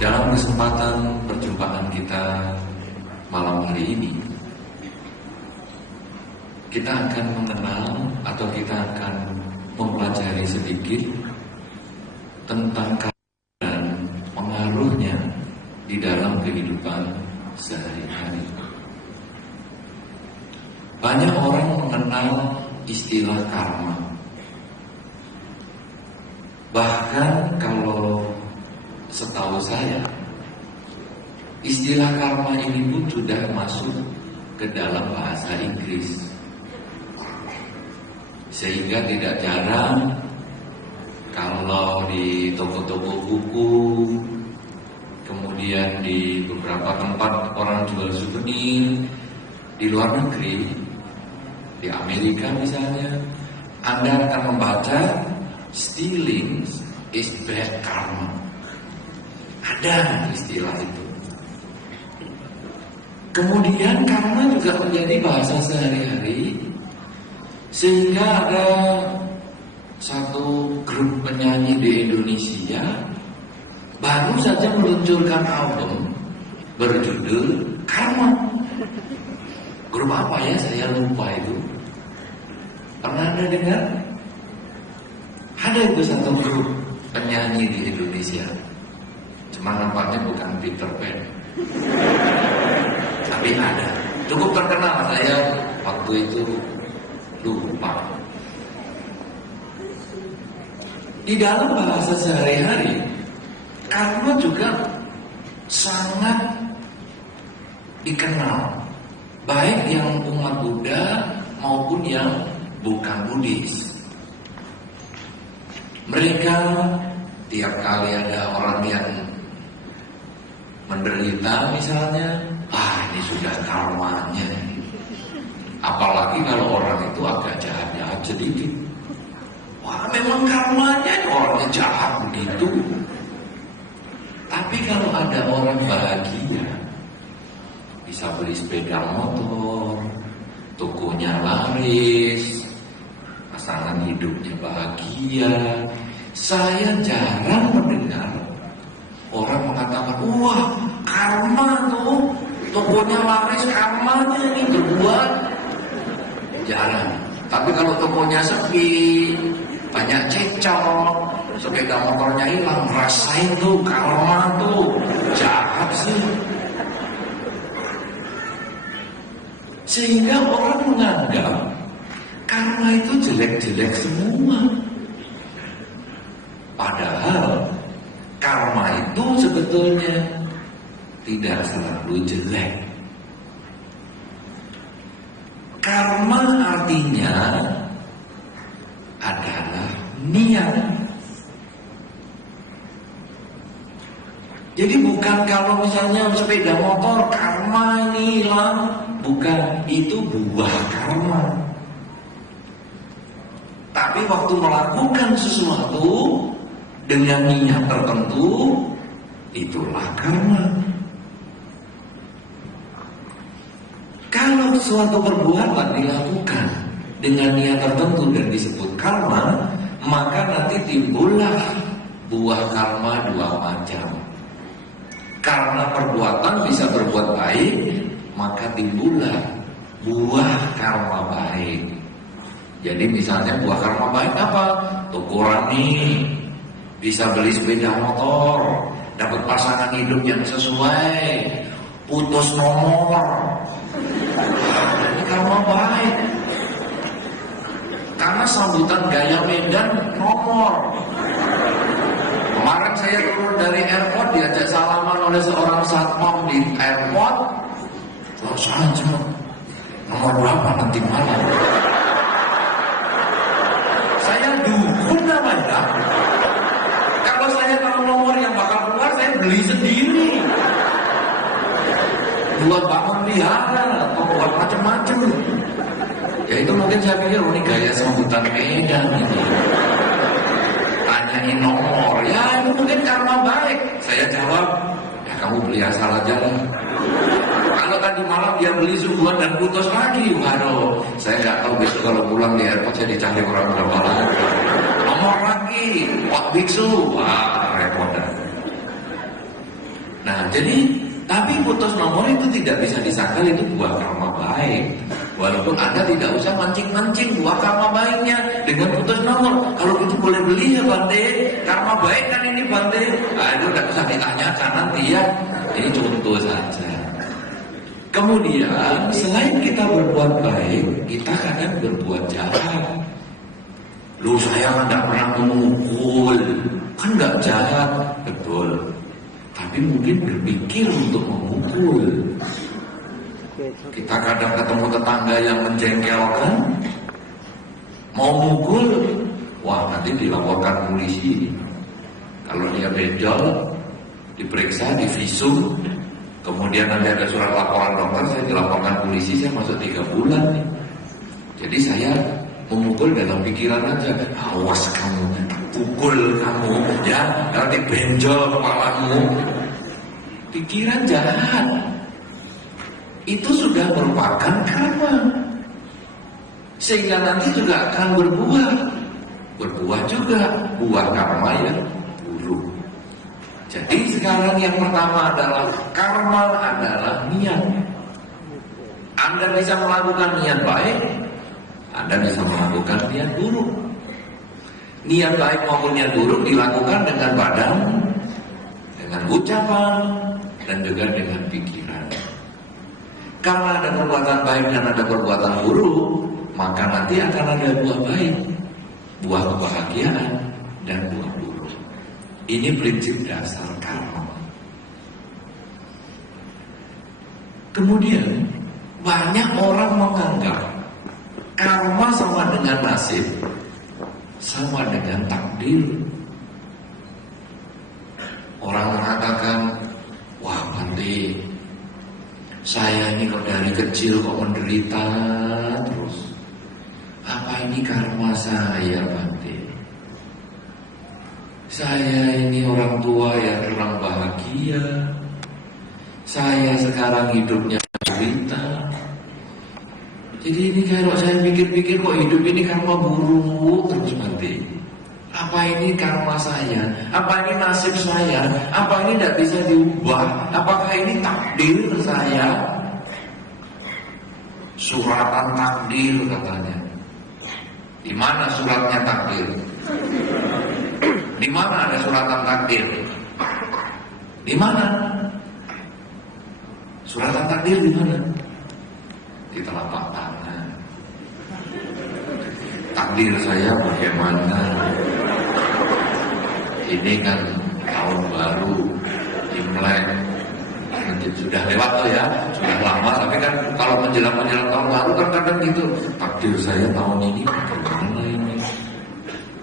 Dalam kesempatan perjumpaan kita malam hari ini, kita akan mengenal atau kita akan mempelajari sedikit tentang dan pengaruhnya di dalam kehidupan sehari-hari. Banyak orang mengenal istilah karma. Bahkan kalau setahu saya, istilah karma ini pun sudah masuk ke dalam bahasa Inggris. Sehingga tidak jarang kalau di toko-toko buku, kemudian di beberapa tempat orang jual souvenir di luar negeri, di Amerika misalnya, Anda akan membaca stealing is bad karma. Ada istilah itu. Kemudian karma juga menjadi bahasa sehari-hari, sehingga ada satu grup penyanyi di Indonesia baru saja meluncurkan album berjudul Karma. Grup apa ya? Saya lupa itu. Pernah Anda dengar? Ada itu satu grup penyanyi di Indonesia. Cuma nampaknya bukan Peter Pan. Tapi ada. Cukup terkenal, saya waktu itu lupa. Di dalam bahasa sehari-hari, karma juga sangat dikenal, baik yang umat Buddha maupun yang bukan Buddhis. Mereka tiap kali ada orang yang menderita misalnya, ini sudah karmanya. Apalagi kalau orang itu agak jahat-jahat sedikit, memang karmanya orangnya jahat begitu. Tapi kalau ada orang bahagia, bisa beli sepeda motor, tokonya laris, pasangan hidupnya bahagia, saya jarang mendengar orang mengatakan, wah karma tuh, tokonya laris, karmanya ini berbuat. Jarang. Tapi kalau tokonya sepi, banyak cecok, sepeda motornya hilang, rasain tuh karma tuh, jahat sih. Sehingga orang menganggap karma itu jelek-jelek semua. Padahal karma itu sebetulnya tidak selalu jelek. Karma artinya adalah niat. Jadi bukan kalau misalnya sepeda motor karma ini hilang, bukan, itu buah karma. Tapi waktu melakukan sesuatu dengan niat tertentu, itulah karma. Kalau suatu perbuatan dilakukan dengan niat tertentu dan disebut karma, maka nanti timbullah buah karma dua macam. Karena perbuatan bisa berbuat baik, maka timbullah buah karma baik. Jadi misalnya buah karma baik apa? Tukurani, bisa beli sepeda motor, dapat pasangan hidup yang sesuai, putus nomor. Ini karma baik. Karena sambutan gaya Medan nomor. Kemarin saya turun dari airport, diajak salaman oleh seorang satpam di airport. Saja nomor berapa nanti malam? Saya dukun namanya. Kalau saya tahu nomor yang bakal keluar, saya beli sendiri. Buat bangun wihara atau buat macam-macam. Ya itu mungkin saya pikir ini gaya sambutan Medan ini. Tanyain nomor, ya itu mungkin karma baik. Saya jawab, ya kamu beli asal aja lah. Kalau tadi malam dia beli suguhan dan putus lagi, waduh, saya nggak tahu besok kalau pulang di airport saya dicari orang berapa lagi. Nomor lagi, Pak Biksu, wah repot dah. Nah, jadi tapi putus nomor itu tidak bisa disangkal itu buah karma baik. Walaupun Anda tidak usah mancing-mancing buah karma baiknya dengan putus nomor. Kalau itu boleh beli ya Bante, karma baik kan ini Bante. Nah, itu tidak usah ditanyakan nanti ya. Ini contoh saja. Kemudian selain kita berbuat baik, kita kadang berbuat jahat. Loh, saya tidak pernah memukul, kan nggak jahat, betul. Tapi mungkin berpikir untuk memukul. Kita kadang ketemu tetangga yang menjengkelkan, mau mukul, wah nanti dilaporkan polisi. Kalau dia benjol, diperiksa, divisum, kemudian nanti ada surat laporan dokter, saya dilaporkan polisi, saya masuk 3 bulan. Jadi saya memukul dalam pikiran aja, awas kamu, pukul kamu, ya, nanti benjol kepalamu. Pikiran jahat. Itu sudah merupakan karma. Sehingga nanti juga akan berbuah. Berbuah juga buah karma yang buruk. Jadi sekarang yang pertama adalah karma adalah niat. Anda bisa melakukan niat baik, Anda bisa melakukan niat buruk. Niat baik maupun niat buruk dilakukan dengan badan, dengan ucapan, dan juga dengan pikiran. Karena ada perbuatan baik dan ada perbuatan buruk, maka nanti akan ada buah baik, buah kebahagiaan, dan buah buruk. Ini prinsip dasar karma. Kemudian banyak orang menganggap karma sama dengan nasib, sama dengan takdir. Orang mengatakan, wah Bante, saya ini kok dari kecil kok menderita terus. Apa ini karma saya Bante? Saya ini orang tua yang kurang bahagia. Saya sekarang hidupnya menderita. Jadi ini kalau saya pikir-pikir kok hidup ini karma buruk terus Bante. Apa ini karma saya? Apa ini nasib saya? Apa ini tidak bisa diubah? Apakah ini takdir saya? Suratan takdir katanya. Di mana suratnya takdir? Di mana ada suratan takdir? Di mana? Suratan takdir di mana? Di telapak tangan. Takdir saya bagaimana? Ini kan tahun baru, Imlek, sudah lewat tuh ya, sudah lama. Tapi kan kalau menjelang tahun baru kan kadang gitu. Takdir saya tahun ini bagaimana ini?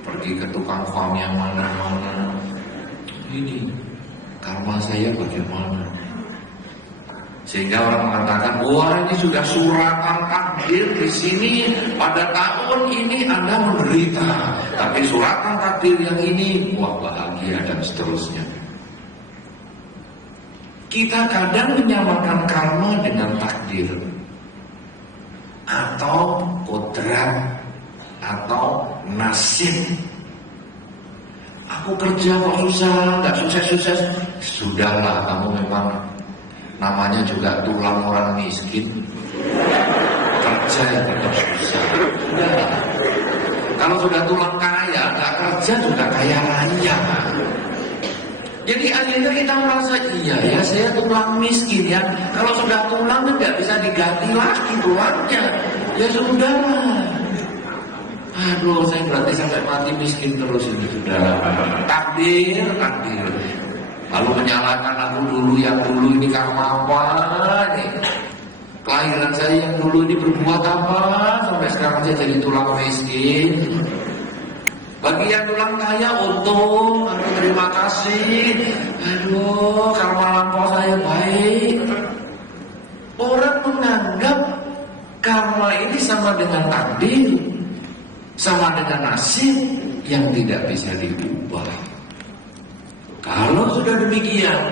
Pergi ke tukang farm yang mana-mana. Ini karma saya bagaimana? Sehingga orang mengatakan, wah ini sudah suratan takdir di sini pada tahun ini Anda menderita, tapi suratan takdir yang ini wah bahagia dan seterusnya. Kita kadang menyamakan karma dengan takdir atau kodrat atau nasib. Aku kerja kok susah, nggak sukses-sukses. Sudahlah, kamu memang namanya juga tulang orang miskin. Kerja yang tetap susah. Sudahlah. Kalau sudah tulang kaya, nggak kerja juga kaya raya. Jadi akhirnya kita merasa iya ya saya tulang miskin ya. Kalau sudah tulang kan nggak bisa diganti lagi tulangnya. Ya sudahlah. Aduh, saya berarti sampai mati miskin terus ini sudah. Takdir. Lalu menyalahkan aku dulu yang dulu ini karma apa nih? Kelahiran saya yang dulu ini berbuat apa sampai sekarang saya jadi tulang miskin? Bagi yang tulang kaya untung, aku terima kasih. Aduh, karma lampau saya baik. Orang menganggap karma ini sama dengan takdir, sama dengan nasib yang tidak bisa diubah. Kalau sudah demikian,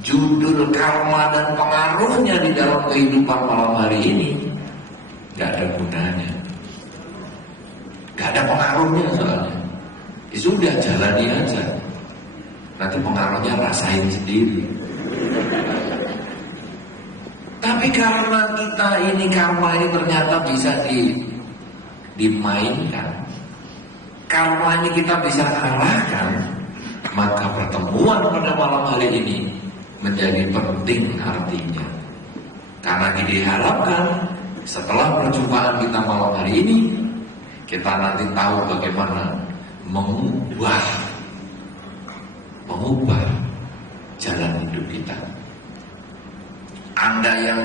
judul karma dan pengaruhnya di dalam kehidupan malam hari ini gak ada gunanya, gak ada pengaruhnya soalnya. Ya sudah, jalani aja. Nanti pengaruhnya rasain sendiri. Tapi karena kita ini, karma ini ternyata bisa dimainkan, karma ini kita bisa kalahkan, maka pertemuan pada malam hari ini menjadi penting artinya. Karena diharapkan setelah perjumpaan kita malam hari ini, kita nanti tahu bagaimana mengubah jalan hidup kita. Anda yang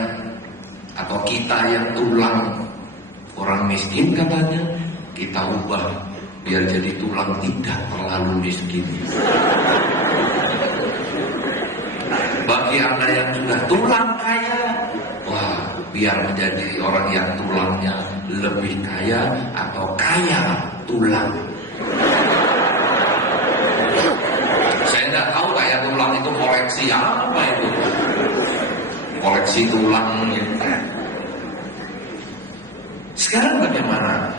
atau kita yang tulang orang miskin katanya, kita ubah biar jadi tulang tidak terlalu miskin. Bagi Anda yang sudah tulang kaya, wah, biar menjadi orang yang tulangnya lebih kaya atau kaya tulang. Saya tidak tahu kaya tulang itu koleksi apa itu. Koleksi tulang gitu. Sekarang bagaimana?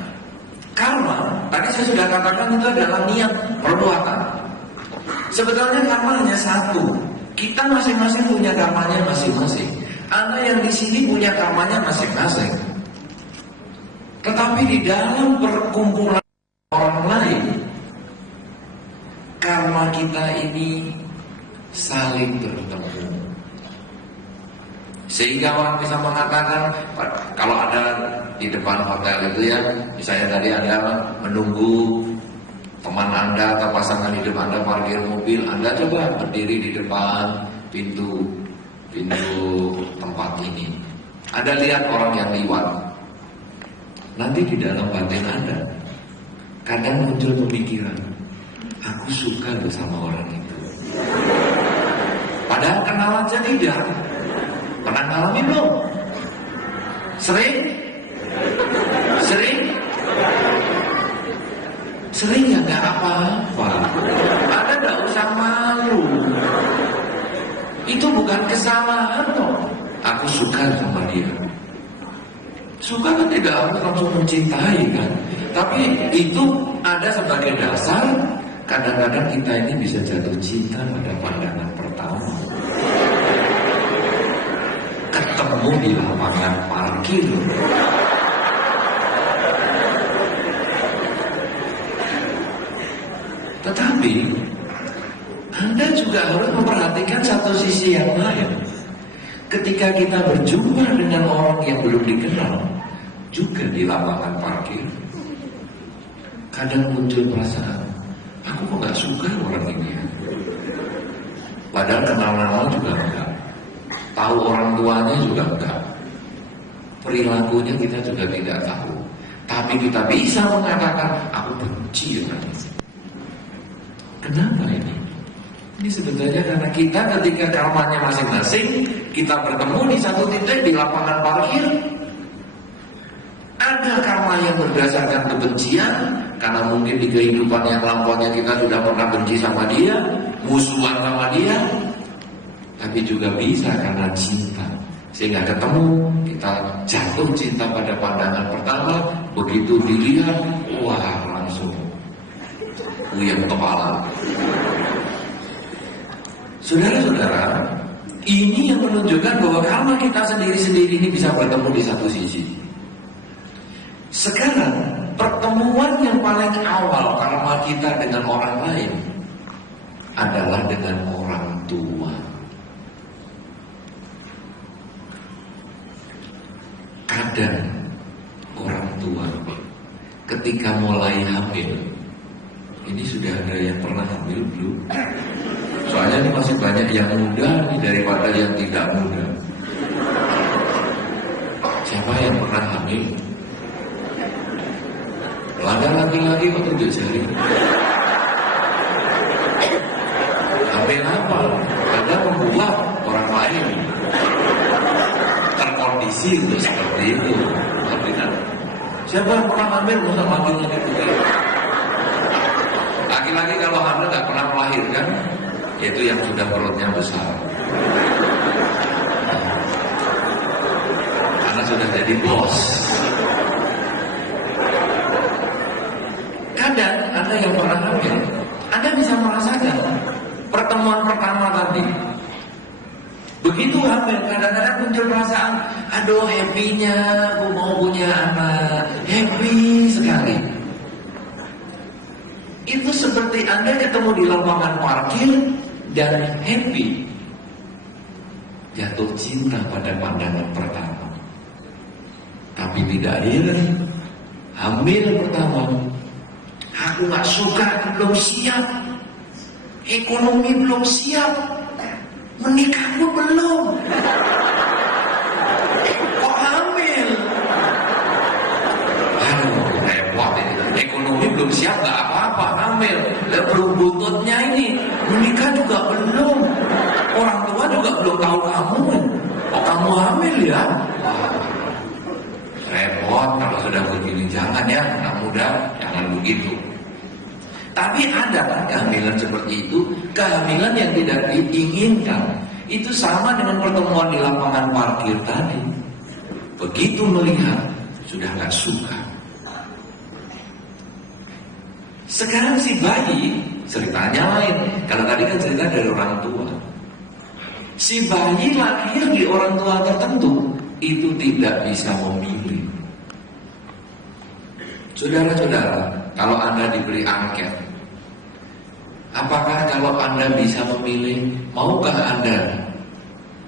Karma, tadi saya sudah katakan itu adalah niat perbuatan. Sebetulnya karma hanya satu. Kita masing-masing punya karmanya masing-masing. Anda yang di sini punya karmanya masing-masing. Tetapi di dalam perkumpulan orang lain, karma kita ini saling bertemu. Sehingga orang bisa mengatakan, kalau ada di depan hotel itu ya, misalnya tadi Anda menunggu teman Anda atau pasangan hidup Anda parkir mobil, Anda coba berdiri di depan pintu tempat ini. Anda lihat orang yang lewat. Nanti di dalam batin Anda kadang muncul pemikiran, aku suka loh sama orang itu. Padahal kenal aja tidak. Pernah ngalamin belum? Sering? Sering ya gak apa-apa. Anda gak usah malu. Itu bukan kesalahan loh. Aku suka sama dia. Suka kan tidak harus langsung mencintai kan. Tapi itu ada sebagai dasar. Kadang-kadang kita ini bisa jatuh cinta pada pandangan pertama. Ketemu di lapangan parkir. Tetapi Anda juga harus memperhatikan satu sisi yang lain. Ketika kita berjumpa dengan orang yang belum dikenal, juga di lapangan parkir, kadang muncul perasaan, aku kok gak suka orang ini ya? Padahal kenal-kenal juga enggak, tahu orang tuanya juga enggak, perilakunya kita juga tidak tahu, tapi kita bisa mengatakan aku benci orang ini. Kenapa ini? Ini sebetulnya karena kita ketika karmanya masing-masing, kita bertemu di satu titik di lapangan parkir. Ada karma yang berdasarkan kebencian, karena mungkin di kehidupan yang lampaunya kita sudah pernah benci sama dia, musuhan sama dia. Tapi juga bisa karena cinta, sehingga ketemu, kita jatuh cinta pada pandangan pertama. Begitu dilihat, wah langsung puyeng kepala. Saudara-saudara, ini yang menunjukkan bahwa karma kita sendiri-sendiri ini bisa bertemu di satu sisi. Sekarang, pertemuan yang paling awal karma kita dengan orang lain adalah dengan orang tua. Kadang orang tua ketika mulai hamil, ini sudah ada yang pernah hamil belum? Soalnya ini masih banyak yang muda nih daripada yang tidak muda. Siapa yang pernah hamil? Ada laki-laki kok tunjuk jari. Hamil apa? Anda membuat orang lain terkondisi untuk seperti itu. Tapi kan, siapa yang pernah hamil? Masa laki-laki juga. Laki-laki kalau hamil nggak pernah melahirkan, yaitu yang sudah perutnya besar. Karena sudah jadi bos. Kadang Anda yang pernah hamil, Anda bisa merasakan pertemuan pertama tadi. Begitu hamil, kadang-kadang muncul perasaan, aduh happy-nya, aku mau punya anak, happy sekali. Itu seperti Anda ketemu di lapangan parkir dan happy, jatuh cinta pada pandangan pertama. Tapi tidak heran, hamil pertama, aku gak suka, belum siap, ekonomi belum siap, menikah pun belum, kok hamil? Aduh, repot ini. Ekonomi belum siap, gak apa-apa, hamil. Lalu buntutnya ini, menikah juga belum, orang tua juga belum tahu kamu. Oh, kamu hamil ya? Repot kalau sudah begini. Jangan ya, anak muda, jangan begitu. Tapi ada kehamilan seperti itu, kehamilan yang tidak diinginkan. Itu sama dengan pertemuan di lapangan parkir tadi. Begitu melihat, sudah gak suka. Sekarang si bayi, ceritanya lain. Kalau tadi kan cerita dari orang tua. Si bayi lahir di orang tua tertentu, itu tidak bisa memilih. Saudara-saudara, kalau Anda diberi angket, apakah kalau Anda bisa memilih, maukah Anda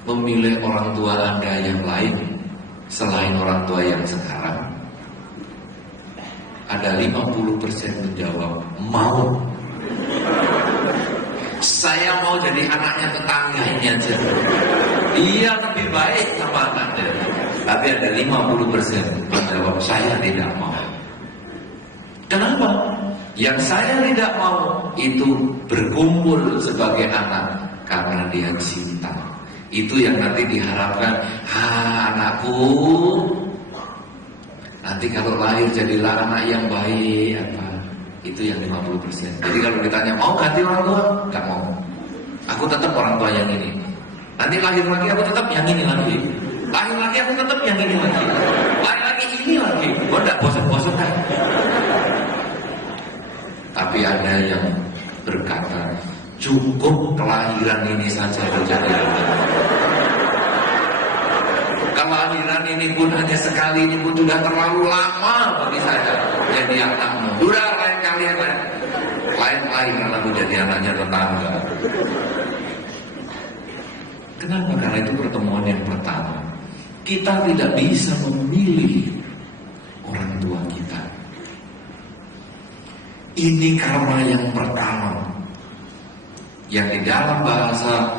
memilih orang tua Anda yang lain selain orang tua yang sekarang? Ada 50% menjawab mau. Saya mau jadi anaknya tetangga ini aja. Dia lebih baik sama anaknya. Tapi ada 50% menjawab saya tidak mau. Kenapa? Yang saya tidak mau itu berkumpul sebagai anak karena dia cinta. Itu yang nanti diharapkan, anakku nanti kalau lahir jadilah anak yang baik apa. Itu yang 50%. Jadi kalau ditanya mau ganti orang tua, nggak mau. Aku tetap orang tua yang ini. Nanti lahir lagi aku tetap yang ini lagi. Lahir lagi aku tetap yang ini lagi. Lahir lagi ini lagi. Gua nggak bosan-bosan kan? Tapi ada yang berkata, cukup kelahiran ini saja menjadi anak. Kelahiran ini pun hanya sekali, ini pun sudah terlalu lama bagi saya jadi anakmu. Udah lain kalian lain aku jadi anaknya tetangga. Kenapa? Karena itu pertemuan yang pertama. Kita tidak bisa memilih orang tua kita. Ini karma yang pertama, yang di dalam bahasa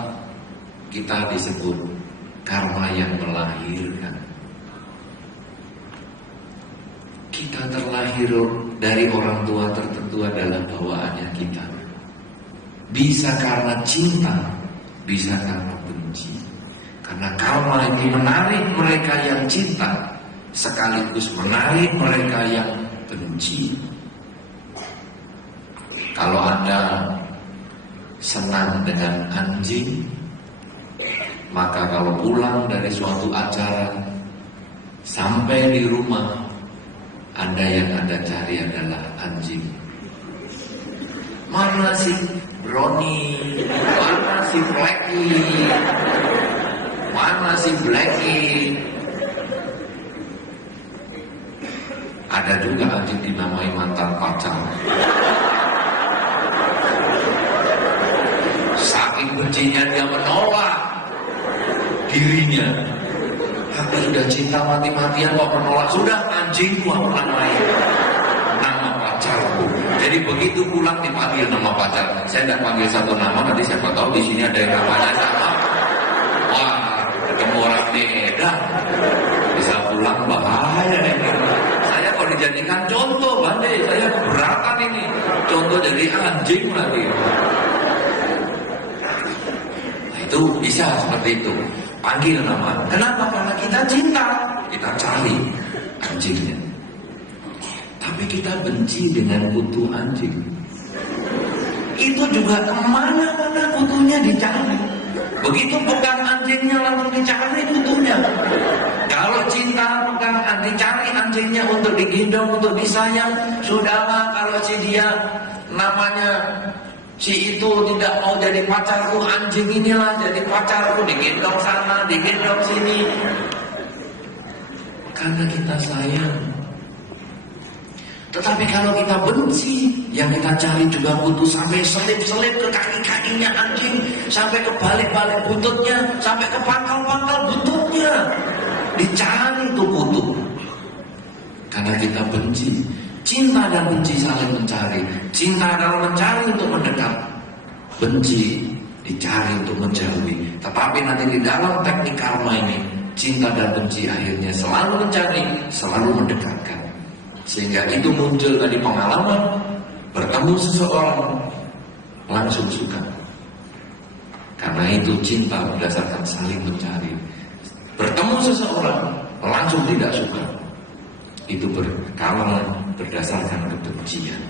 kita disebut karma yang melahirkan. Kita terlahir dari orang tua tertentu adalah bawaannya kita. Bisa karena cinta, bisa karena benci. Karena karma ini menarik mereka yang cinta, sekaligus menarik mereka yang benci. Kalau Anda senang dengan anjing, maka kalau pulang dari suatu acara sampai di rumah, Anda yang Anda cari adalah anjing. Mana si Brownie? Mana si Blackie? Mana si Blackie? Ada juga anjing dinamai mantan pacar. Saking bencinya dia menolak dirinya. Aku sudah cinta mati-matian kok menolak. Sudah anjingku aku namai nama pacarku. Jadi begitu pulang dipanggil nama pacar. Saya tidak panggil satu nama, nanti siapa tahu di sini ada yang namanya sama. Wah, ketemu orang beda. Bisa pulang bahaya nih. Saya kalau dijadikan contoh, Bande, saya keberatan ini. Contoh dari anjing lagi. Itu bisa seperti itu, panggil nama. Kenapa? Karena kita cinta, kita cari anjingnya. Tapi kita benci dengan kutu anjing. Itu juga kemana-mana kutunya dicari. Begitu pegang anjingnya langsung dicari kutunya. Kalau cinta pegang dicari anjingnya untuk digendong, untuk disayang. Sudahlah kalau si dia namanya Si itu tidak mau jadi pacarku, anjing inilah jadi pacarku, digendong sana, digendong sini. Karena kita sayang. Tetapi kalau kita benci, yang kita cari juga butuh sampai selip-selip ke kaki-kakinya anjing, sampai ke balik-balik buntutnya, sampai ke pangkal-pangkal buntutnya. Dicari tuh butuh. Karena kita benci. Cinta dan benci saling mencari. Cinta adalah mencari untuk mendekat. Benci dicari untuk menjauhi. Tetapi nanti di dalam teknik karma ini, cinta dan benci akhirnya selalu mencari, selalu mendekatkan. Sehingga itu muncul dari pengalaman, bertemu seseorang, langsung suka. Karena itu cinta berdasarkan saling mencari. Bertemu seseorang, langsung tidak suka. Itu karena berdasarkan kebencian.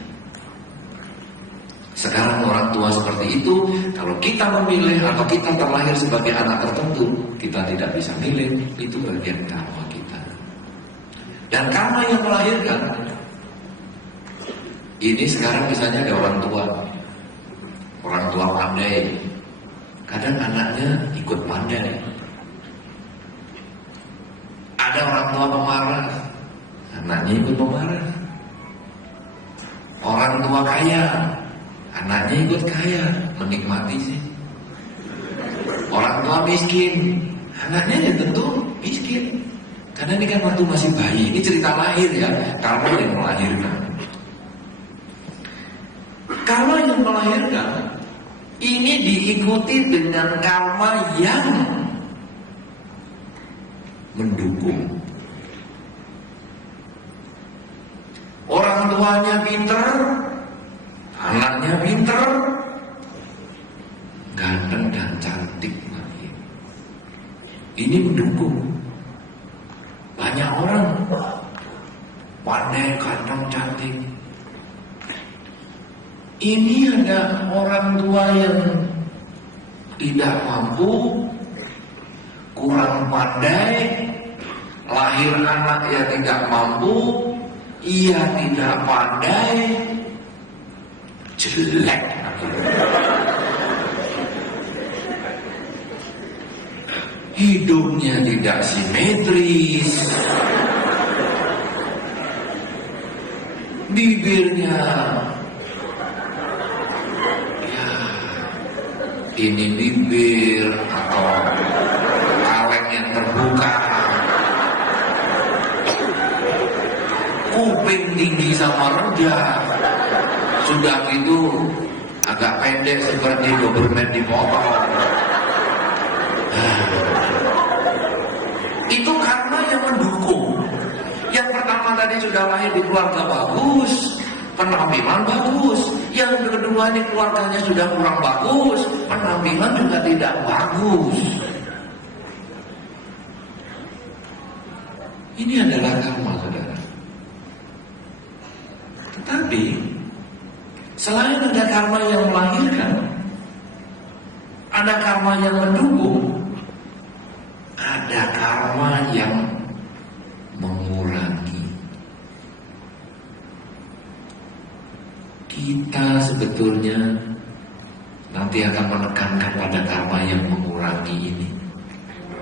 Sekarang orang tua seperti itu, kalau kita memilih atau kita terlahir sebagai anak tertentu, kita tidak bisa milih, itu bagian karma kita. Dan karma yang melahirkan, ini sekarang misalnya ada orang tua pandai, kadang anaknya ikut pandai. Ada orang tua pemarah, anaknya ikut pemarah. Orang tua kaya, anaknya ikut kaya, menikmati sih. Orang tua miskin, anaknya ya tentu miskin. Karena ini kan waktu masih bayi, ini cerita lahir ya, karma yang melahirkan. Karma yang melahirkan, ini diikuti dengan karma yang mendukung. Orang tuanya pinter, anaknya pinter, ganteng dan cantik lagi. Ini mendukung. Banyak orang pandai, ganteng, cantik. Ini ada orang tua yang tidak mampu, kurang pandai, lahir anak yang tidak mampu, ia tidak pandai, jelek. Hidungnya tidak simetris, bibirnya ya ini bibir atau kaleng yang terbuka, kuping tinggi sama rendah, sudah gitu agak pendek seperti Doberman dipotong. Itu karena yang mendukung. Yang pertama tadi sudah lahir di keluarga bagus, penampilan bagus. Yang kedua ini keluarganya sudah kurang bagus, penampilan juga tidak bagus. Ini adalah karma, saudara. Tetapi selain ada karma yang melahirkan, ada karma yang mendukung, ada karma yang mengurangi. Kita sebetulnya nanti akan menekankan pada karma yang mengurangi ini.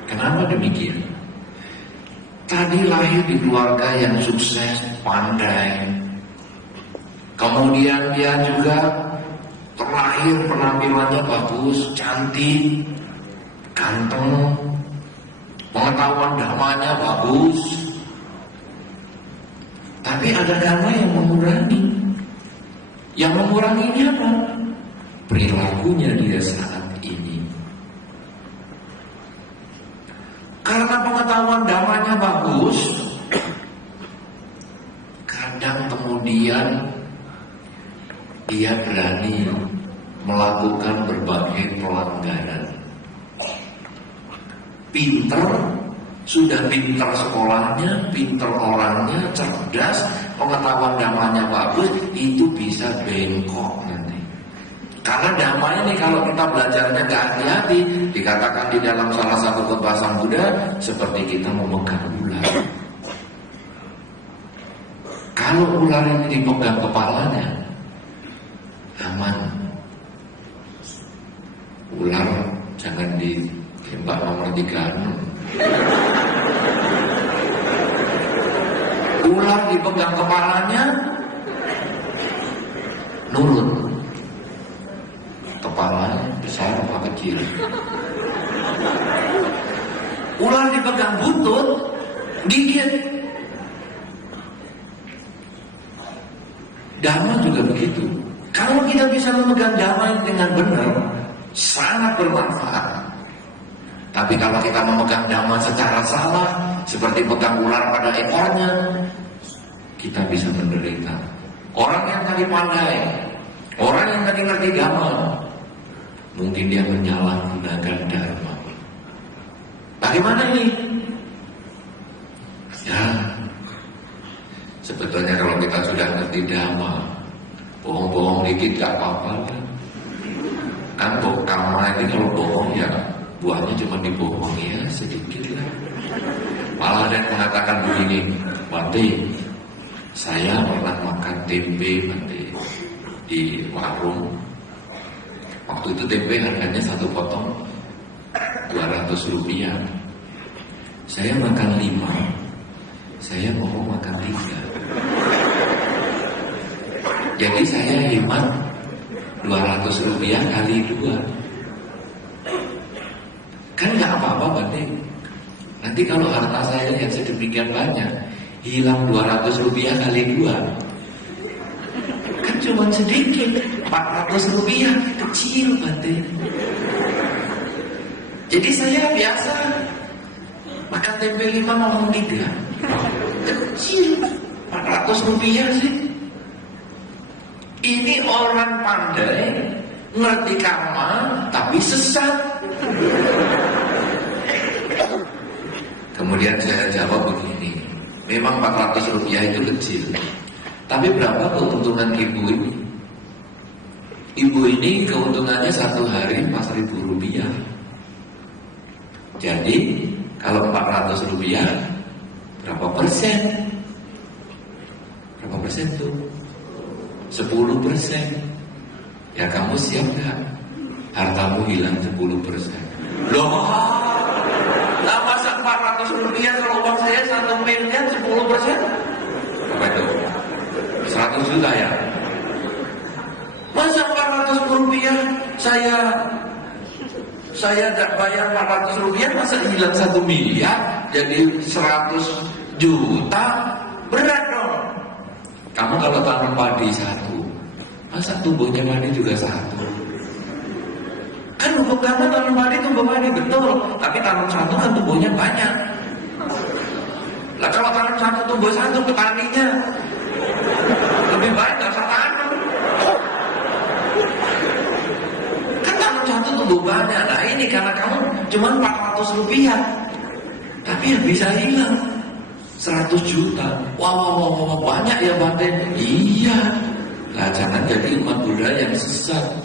Kenapa demikian? Tadi lahir di keluarga yang sukses, pandai, kemudian dia juga terlahir penampilannya bagus, cantik, ganteng, pengetahuan damanya bagus. Tapi ada karma yang mengurangi. Yang menguranginya apa? Perilakunya dia saat ini. Karena pengetahuan damanya bagus, kadang kemudian dia berani melakukan berbagai pelanggaran. Pinter, sudah pinter sekolahnya, pinter orangnya, cerdas, pengetahuan damanya bagus, itu bisa bengkok nanti. Karena damai ini kalau kita belajarnya gak hati-hati, dikatakan di dalam salah satu khotbah Sang Buddha, seperti kita memegang ular. Kalau ular ini dipegang kepalanya, aman. Ular jangan ditembak nomor 36. Ular dipegang kepalanya, nurut. Kepala besar apa kecil? Ular dipegang buntut, gigit. Dhamma juga begitu. Kalau kita bisa memegang Dhamma dengan benar, sangat bermanfaat. Tapi kalau kita memegang Dhamma secara salah, seperti pegang ular pada ekornya, kita bisa menderita. Orang yang tadi pandai, orang yang tadi ngerti Dhamma, mungkin dia menyalahgunakan Dhamma. Bagaimana nih? Ya, sebetulnya kalau kita sudah ngerti Dhamma, bohong-bohong dikit gak apa-apa kan. Karma ini kalau bohong ya buahnya cuma dibohongi ya sedikit lah. Malah ada yang mengatakan begini, Bante, saya pernah makan tempe Bante di warung. Waktu itu tempe harganya satu potong 200 rupiah. Saya makan 5, saya mau makan 3. Jadi saya hemat 200 rupiah kali 2. Kan gak apa-apa Bante. Nanti kalau harta saya yang sedemikian banyak hilang 200 rupiah kali 2, kan cuma sedikit, 400 rupiah, kecil Bante. Jadi saya biasa makan tempe 5 ngomong 3, kecil, 400 rupiah sih. Ini orang pandai, ngerti karma, tapi sesat. Kemudian saya jawab begini, memang 400 rupiah itu kecil, tapi berapa keuntungan ibu ini? Ibu ini keuntungannya satu hari 4.000 rupiah. Jadi kalau 400 rupiah, berapa persen? Berapa persen tuh? 10%. Ya kamu siap gak? Hartamu hilang 10%. Loh, nah masa 400 rupiah kalau uang saya 1 miliar 10%? Apa itu? 100 juta ya? Masa 400 rupiah saya tak bayar 400 rupiah, masa hilang 1 miliar jadi 100 juta? Berat dong. Kamu kalau tanam padi 1, masa tumbuhnya padi juga 1? Kan hukum kamu tanam padi tumbuh padi, betul. Tapi tanam 1 kan tumbuhnya banyak. Lah kalau tanam 1 tumbuh 1, petaninya lebih baik gak usah tanam. Kan tanam 1 tumbuh banyak. Nah ini karena kamu cuma 400 rupiah, tapi yang bisa hilang 100 juta. Wah, banyak ya Bante. Iya. Nah jangan jadi umat Buddha yang sesat.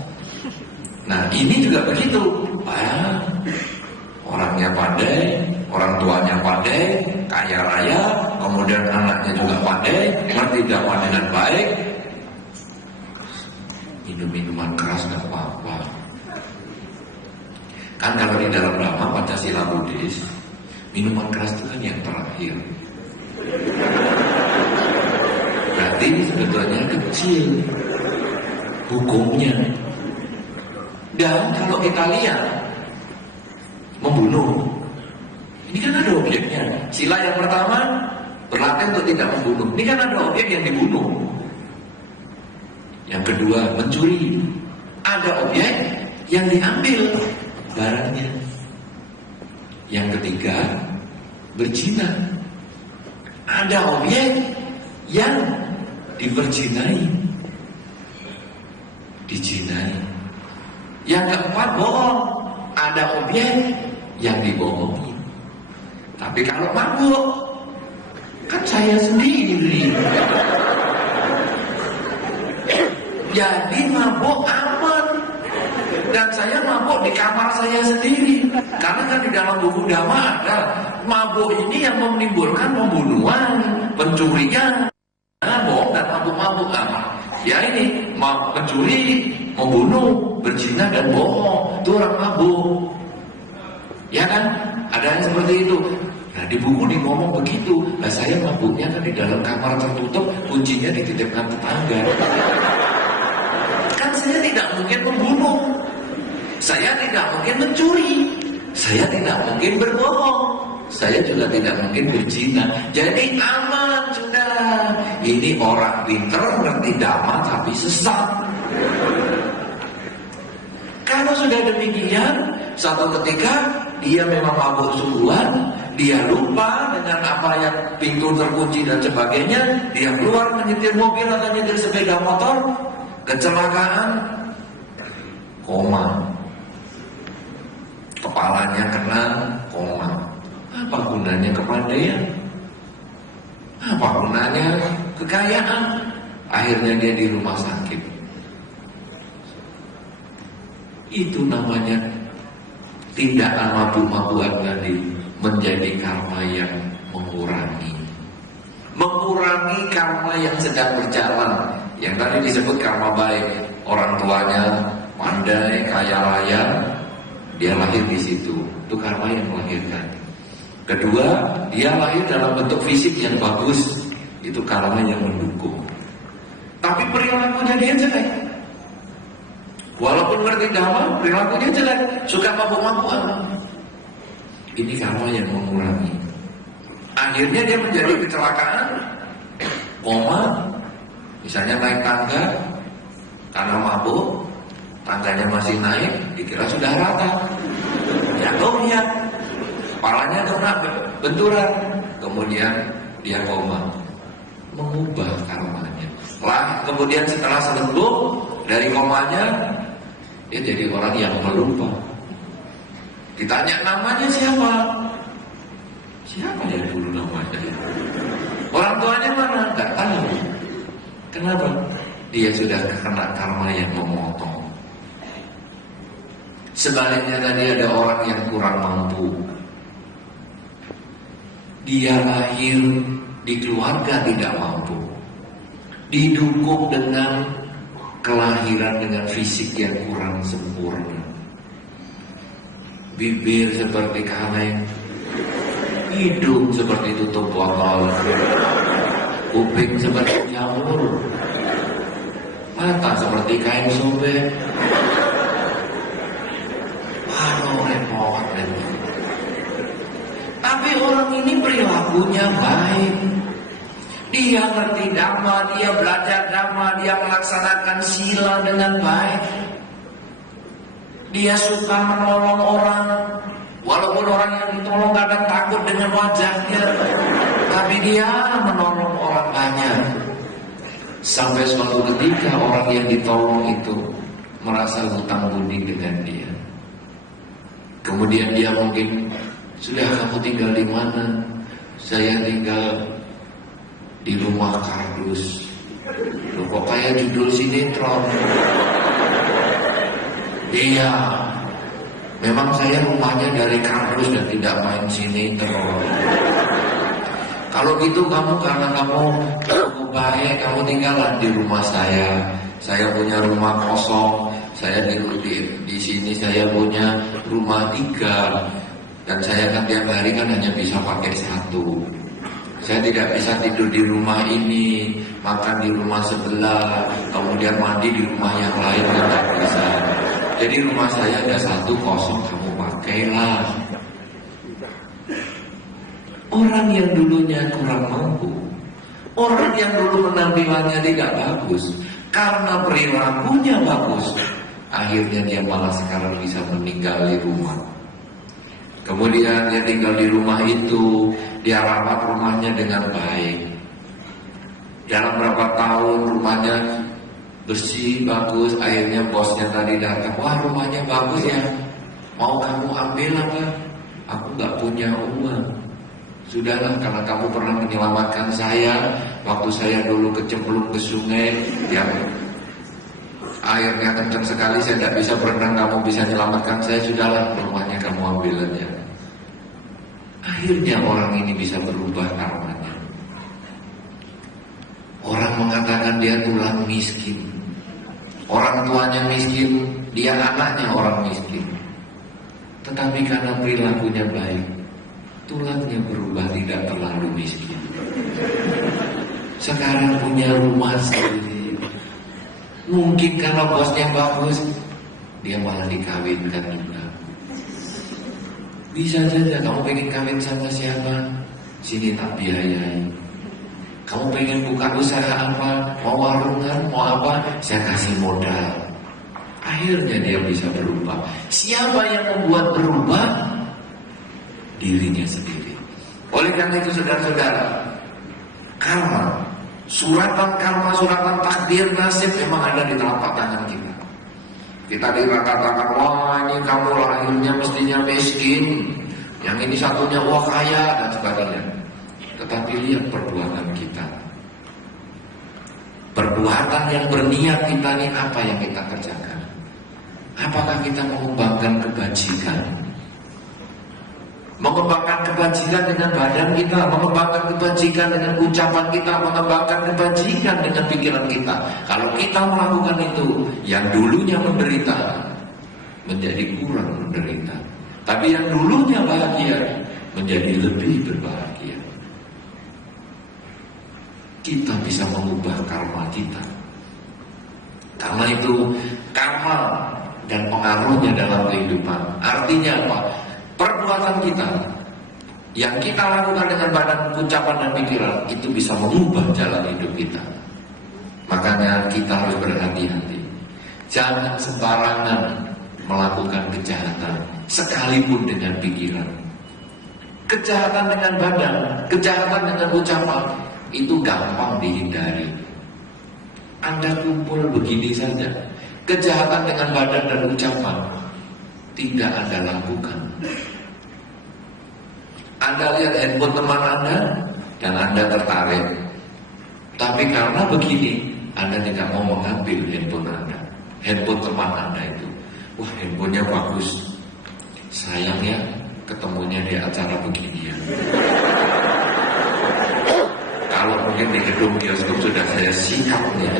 Nah ini juga begitu. Orangnya pandai, orang tuanya pandai, kaya raya, kemudian anaknya juga pandai, ngerti Dhamma dengan baik. Minum minuman keras gak apa-apa. Kan kalau di dalam Dhamma Pancasila Buddhis, minuman keras itu kan yang terakhir. Berarti sebetulnya kecil hukumnya. Dan kalau kita lihat membunuh, ini kan ada objeknya. Sila yang pertama berlatih untuk tidak membunuh. Ini kan ada objek yang dibunuh. Yang kedua mencuri, ada objek yang diambil barangnya. Yang ketiga berzina, ada objek yang diperzinai, dijinai. Yang keempat bohong, ada objek yang dibohongi. Tapi kalau mabuk, kan saya sendiri. Jadi mabuk aman. Dan saya mabuk di kamar saya sendiri. Karena kan di dalam buku Dhamma ada mabuk ini yang menimbulkan pembunuhan, pencurian, bohong dan mabuk-mabuk apa? Ya ini, pencuri, membunuh, berzina dan bohong. itu orang mabuk. Ya kan? Ada yang seperti itu. Nah di buku ngomong begitu. Nah saya mabuknya kan di dalam kamar tertutup, kuncinya dititipkan tetangga. Kan saya tidak mungkin membunuh, saya tidak mungkin mencuri, saya tidak mungkin berbohong, saya juga tidak mungkin berzina. Jadi aman sudah. Ini orang pinter ngerti dhamma tapi sesat. Kalau sudah demikian, satu ketika dia memang mabuk sungguhan, dia lupa dengan apa yang pintu terkunci dan sebagainya, dia keluar menyetir mobil atau menyetir sepeda motor, kecelakaan, koma, kepalanya kena, koma. Apa gunanya kepandaian? Apa gunanya kekayaan? Akhirnya dia di rumah sakit. Itu namanya tindakan mabuk-mabukan tadi menjadi karma yang mengurangi karma yang sedang berjalan. Yang tadi disebut karma baik, orang tuanya pandai, kaya raya, dia lahir di situ, itu karma yang melahirkan. Kedua, dia lahir dalam bentuk fisik yang bagus, itu karma yang mendukung. Tapi perilakunya dia jelek. Walaupun ngerti dhamma, perilakunya jelek, suka mabuk-mabukan. Ini karma yang mengurangi. Akhirnya dia menjadi kecelakaan, koma, misalnya naik tangga, karena mabuk, tangganya masih naik, dikira sudah rata. Jatuhnya, kepalanya kena benturan, kemudian dia koma, mengubah karmanya. Kemudian setelah sembuh dari komanya, dia jadi orang yang melupa. Ditanya namanya siapa? Siapa yang dulu namanya? Orang tuanya mana? Gak tahu. Kenapa? Dia sudah kena karma yang memotong. Sebaliknya tadi ada orang yang kurang mampu. Dia lahir di keluarga tidak mampu, didukung dengan kelahiran dengan fisik yang kurang sempurna. Bibir seperti kaleng, hidung seperti tutup botol, kuping seperti jamur, mata seperti kain sobek. Repot. Tapi orang ini perilakunya baik. Dia ngerti dhamma, dia belajar dhamma, dia melaksanakan sila dengan baik. Dia suka menolong orang, walaupun orang yang ditolong kadang takut dengan wajahnya, tapi dia menolong orang banyak. Sampai suatu ketika orang yang ditolong itu merasa hutang budi dengan dia. Kemudian dia mungkin, sudah kamu tinggal di mana? Saya tinggal di rumah kardus. Loh, kok kayak judul sinetron? Iya, memang saya rumahnya dari kardus dan tidak main sinetron. Kalau gitu kamu, karena kamu cukup baik, kamu tinggallah di rumah saya. Saya punya rumah kosong. Saya di sini saya punya rumah 3, dan saya kan tiap hari kan hanya bisa pakai 1. Saya tidak bisa tidur di rumah ini, makan di rumah sebelah, kemudian mandi di rumah yang lain, tidak bisa. Jadi rumah saya ada 1 kosong, kamu pakailah. Orang yang dulunya kurang mampu, orang yang dulu penampilannya tidak bagus, karena perilakunya bagus, akhirnya dia malah sekarang bisa meninggali rumah. Kemudian dia tinggal di rumah itu, dia rawat rumahnya dengan baik. Dalam berapa tahun rumahnya bersih, bagus. Akhirnya bosnya tadi datang, wah rumahnya bagus ya, mau kamu ambil apa? Aku gak punya uang. Sudahlah, karena kamu pernah menyelamatkan saya waktu saya dulu kecemplung ke sungai yang airnya kencang sekali, saya tidak bisa berenang, kamu bisa menyelamatkan saya. Sudahlah, rumahnya kamu ambil aja. Akhirnya orang ini bisa berubah karmanya. Orang mengatakan dia tulang miskin, orang tuanya miskin, dia anaknya orang miskin, tetapi karena perilakunya baik, tulangnya berubah tidak terlalu miskin. Sekarang punya rumah sendiri. Mungkin karena bosnya bagus, dia malah dikawinkan juga. Bisa saja kamu pengen kawin sama siapa, sini tak biayai. Kamu pengen buka usaha apa, mau warungan, mau apa, saya kasih modal. Akhirnya dia bisa berubah. Siapa yang membuat berubah? Dirinya sendiri. Oleh karena itu saudara-saudara, karma, suratan karma, suratan takdir nasib memang ada di telapak tangan kita. Kita dikatakan, wah ini kamu lahirnya mestinya miskin, yang ini satunya wah kaya dan sebagainya. Tetapi lihat perbuatan kita. Perbuatan yang berniat kita ini apa yang kita kerjakan? Apakah kita mengembangkan kebajikan? Mengembangkan kebajikan dengan badan kita, mengembangkan kebajikan dengan ucapan kita, mengembangkan kebajikan dengan pikiran kita. Kalau kita melakukan itu, yang dulunya menderita menjadi kurang menderita. Tapi yang dulunya bahagia menjadi lebih berbahagia. Kita bisa mengubah karma kita. Karena itu karma dan pengaruhnya dalam kehidupan. Artinya apa? Perbuatan kita yang kita lakukan dengan badan, ucapan dan pikiran itu bisa mengubah jalan hidup kita. Makanya kita harus berhati-hati. Jangan sembarangan melakukan kejahatan, sekalipun dengan pikiran. Kejahatan dengan badan, kejahatan dengan ucapan itu gampang dihindari. Anda kumpul begini saja, kejahatan dengan badan dan ucapan tidak Anda lakukan. Anda lihat handphone teman Anda dan Anda tertarik, tapi karena begini Anda tidak mau mengambil handphone Anda, handphone teman Anda itu. Wah, handphonenya bagus, sayangnya ketemunya di acara beginian. Kalau mungkin di gedung bioskop sudah saya sikat nih.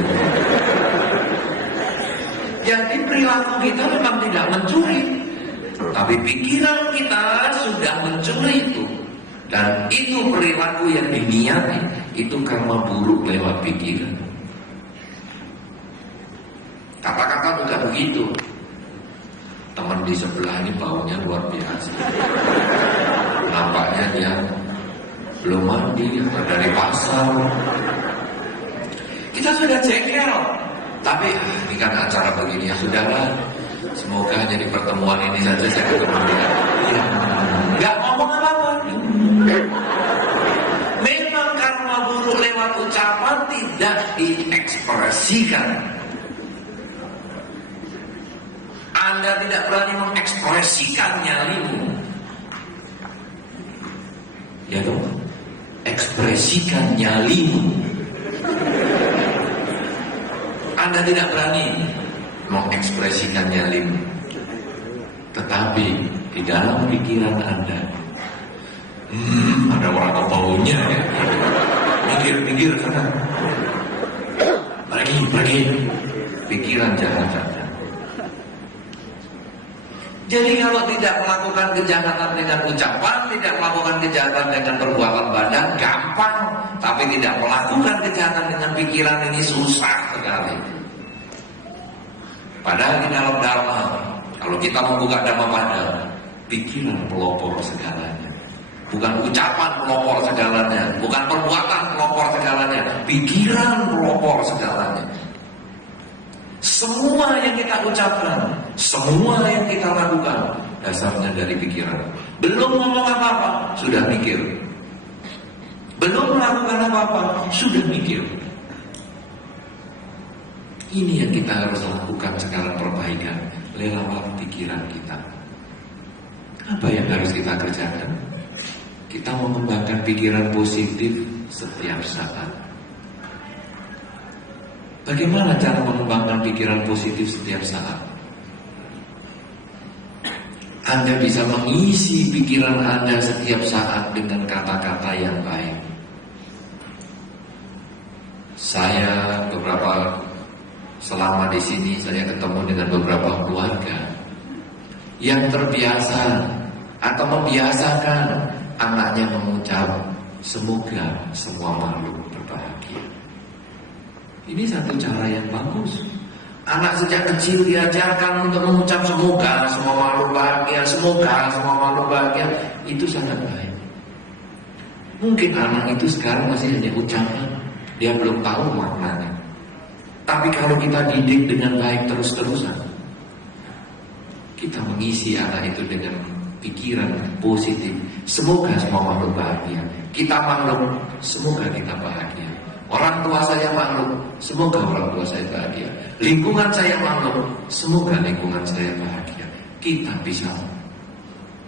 Jadi perilaku kita memang tidak mencuri, tapi pikiran kita sudah mencuri itu. Dan itu perilaku yang diniati, itu karma buruk lewat pikiran. Kata-kata bukan begitu. Teman di sebelah ini baunya luar biasa. Nampaknya dia belum mandi atau dari pasar. Kita sudah jengkel. Tapi ini kan acara begini, ya sudahlah. Semoga jadi pertemuan ini saja saya ketemu dia. Ya, nggak ngomong apa-apa. Memang karma buruk lewat ucapan tidak diekspresikan. Anda tidak berani mengekspresikan nyalimu. Ya dong, ekspresikan nyalimu. Anda tidak berani mengekspresikan nyalimu, tetapi di dalam pikiran Anda, ada orang baunya ya. Minggir sana. Pergi. Pikiran jahat saja. Jadi kalau tidak melakukan kejahatan dengan ucapan, tidak melakukan kejahatan dengan perbuatan badan, gampang. Tapi tidak melakukan kejahatan dengan pikiran ini susah sekali. Padahal di dalam dharma, kalau kita membuka dhamma pada, pikiran pelopor segalanya. Bukan ucapan pelopor segalanya, bukan perbuatan pelopor segalanya, pikiran pelopor segalanya. Semua yang kita ucapkan, semua yang kita lakukan, dasarnya dari pikiran. Belum ngomong apa-apa, sudah mikir. Belum melakukan apa-apa, sudah mikir. Ini yang kita harus lakukan sekarang, perbaikan lewat pikiran kita. Apa yang harus kita kerjakan? Kita mengembangkan pikiran positif setiap saat. Bagaimana cara mengembangkan pikiran positif setiap saat? Anda bisa mengisi pikiran Anda setiap saat dengan kata-kata yang baik. Saya beberapa Selama di sini saya ketemu dengan beberapa keluarga yang terbiasa atau membiasakan anaknya mengucap semoga semua makhluk berbahagia. Ini satu cara yang bagus. Anak sejak kecil diajarkan untuk mengucap semoga semua makhluk bahagia, semoga semua makhluk bahagia. Itu sangat baik. Mungkin anak itu sekarang masih hanya ucapan, dia belum tahu maknanya. Tapi kalau kita didik dengan baik terus-terusan, kita mengisi anak itu dengan pikiran positif. Semoga semua makhluk bahagia. Kita makhluk, semoga kita bahagia. Orang tua saya makhluk, semoga orang tua saya bahagia. Lingkungan saya makhluk, semoga lingkungan saya bahagia. Kita bisa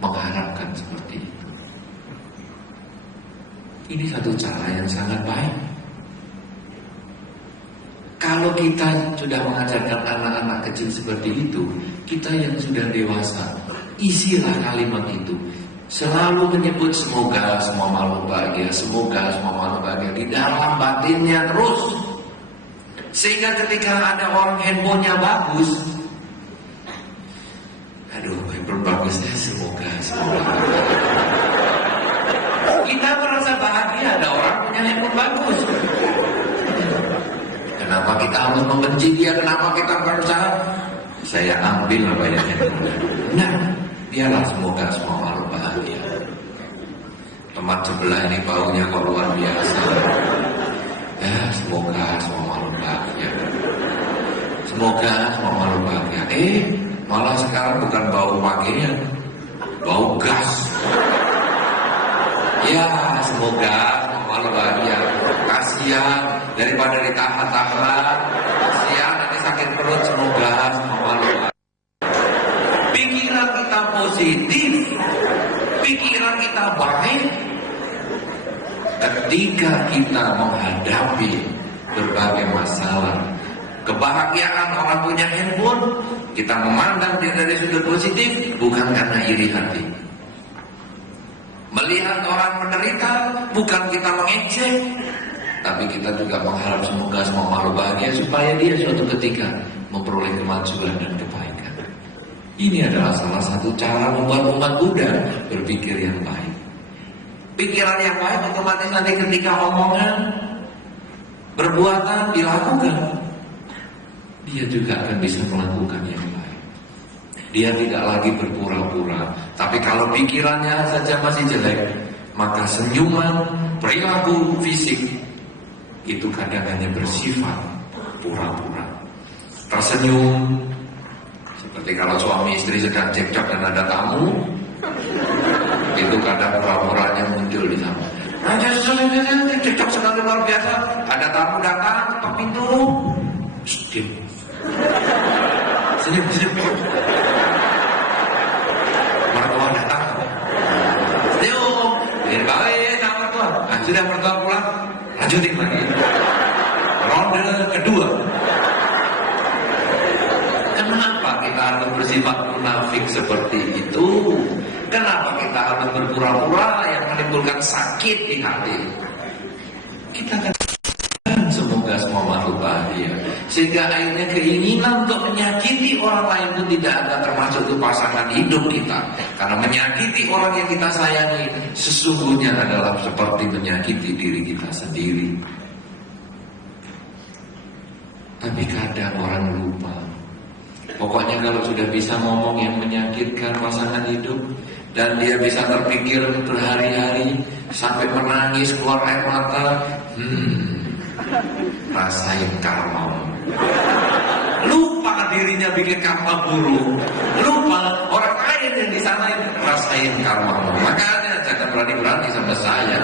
mengharapkan seperti itu. Ini satu cara yang sangat baik. Kalau kita sudah mengajarkan anak-anak kecil seperti itu, kita yang sudah dewasa, isilah kalimat itu. Selalu menyebut semoga semua makhluk bahagia, semoga semua makhluk bahagia di dalam batinnya terus. Sehingga ketika ada orang handphonenya bagus, aduh handphone bagusnya semoga. Kita merasa bahagia ada orang punya handphone bagus. Kenapa kita harus membenci dia? Kenapa kita berusaha? Saya ambil apa yang handphone. Nah, biarlah semoga semua makhluk bahagia. Tempat sebelah ini baunya kok luar biasa. Ya, semoga semua makhluk bahagia. Semoga semua makhluk bahagia. Malah sekarang bukan bau pakaian, bau gas. Ya, semoga semua makhluk bahagia. Kasihan daripada ditahan-tahan. Kasihan nanti sakit perut. Semoga semua makhluk bahagia. Pikiran kita positif, pikiran kita baik. Ketika kita menghadapi berbagai masalah, kebahagiaan orang punya handphone, kita memandang dia dari sudut positif, bukan karena iri hati. Melihat orang menderita, bukan kita mengejek, tapi kita juga mengharap semoga semua makhluk bahagia supaya dia suatu ketika memperoleh kemajuan dan kebaikan. Ini adalah salah satu cara membuat umat Buddha berpikir yang baik. Pikiran yang baik otomatis nanti ketika omongan, perbuatan dilakukan, dia juga akan bisa melakukan yang baik. Dia tidak lagi berpura-pura. Tapi kalau pikirannya saja masih jelek, maka senyuman, perilaku fisik itu kadang hanya bersifat pura-pura. Tersenyum, seperti kalau suami istri sedang cekcok dan ada tamu, itu kadang pura-puranya muncul di sana. Cekcok sekali luar biasa. Ada tamu datang, ketok pintu, senyum. Mertua datang, senyum. Baik, sama mertua. Nah, sudah mertua pulang, lanjutin lagi. Ronde kedua. Kenapa kita harus bersifat munafik seperti itu? Kenapa kita harus berpura-pura yang menimbulkan sakit di hati? Kita kan semoga semua makhluk bahagia, sehingga akhirnya keinginan untuk menyakiti orang lain pun tidak ada, termasuk itu pasangan hidup kita. Karena menyakiti orang yang kita sayangi sesungguhnya adalah seperti menyakiti diri kita sendiri. Tapi kadang orang lupa. Pokoknya kalau sudah bisa ngomong yang menyakitkan pasangan hidup, dan dia bisa terpikir berhari-hari sampai menangis keluar air mata, rasain karma. Lupa dirinya bikin karma buruk, lupa orang lain yang di sana itu rasain karma. Makanya jangan berani-berani sama saya.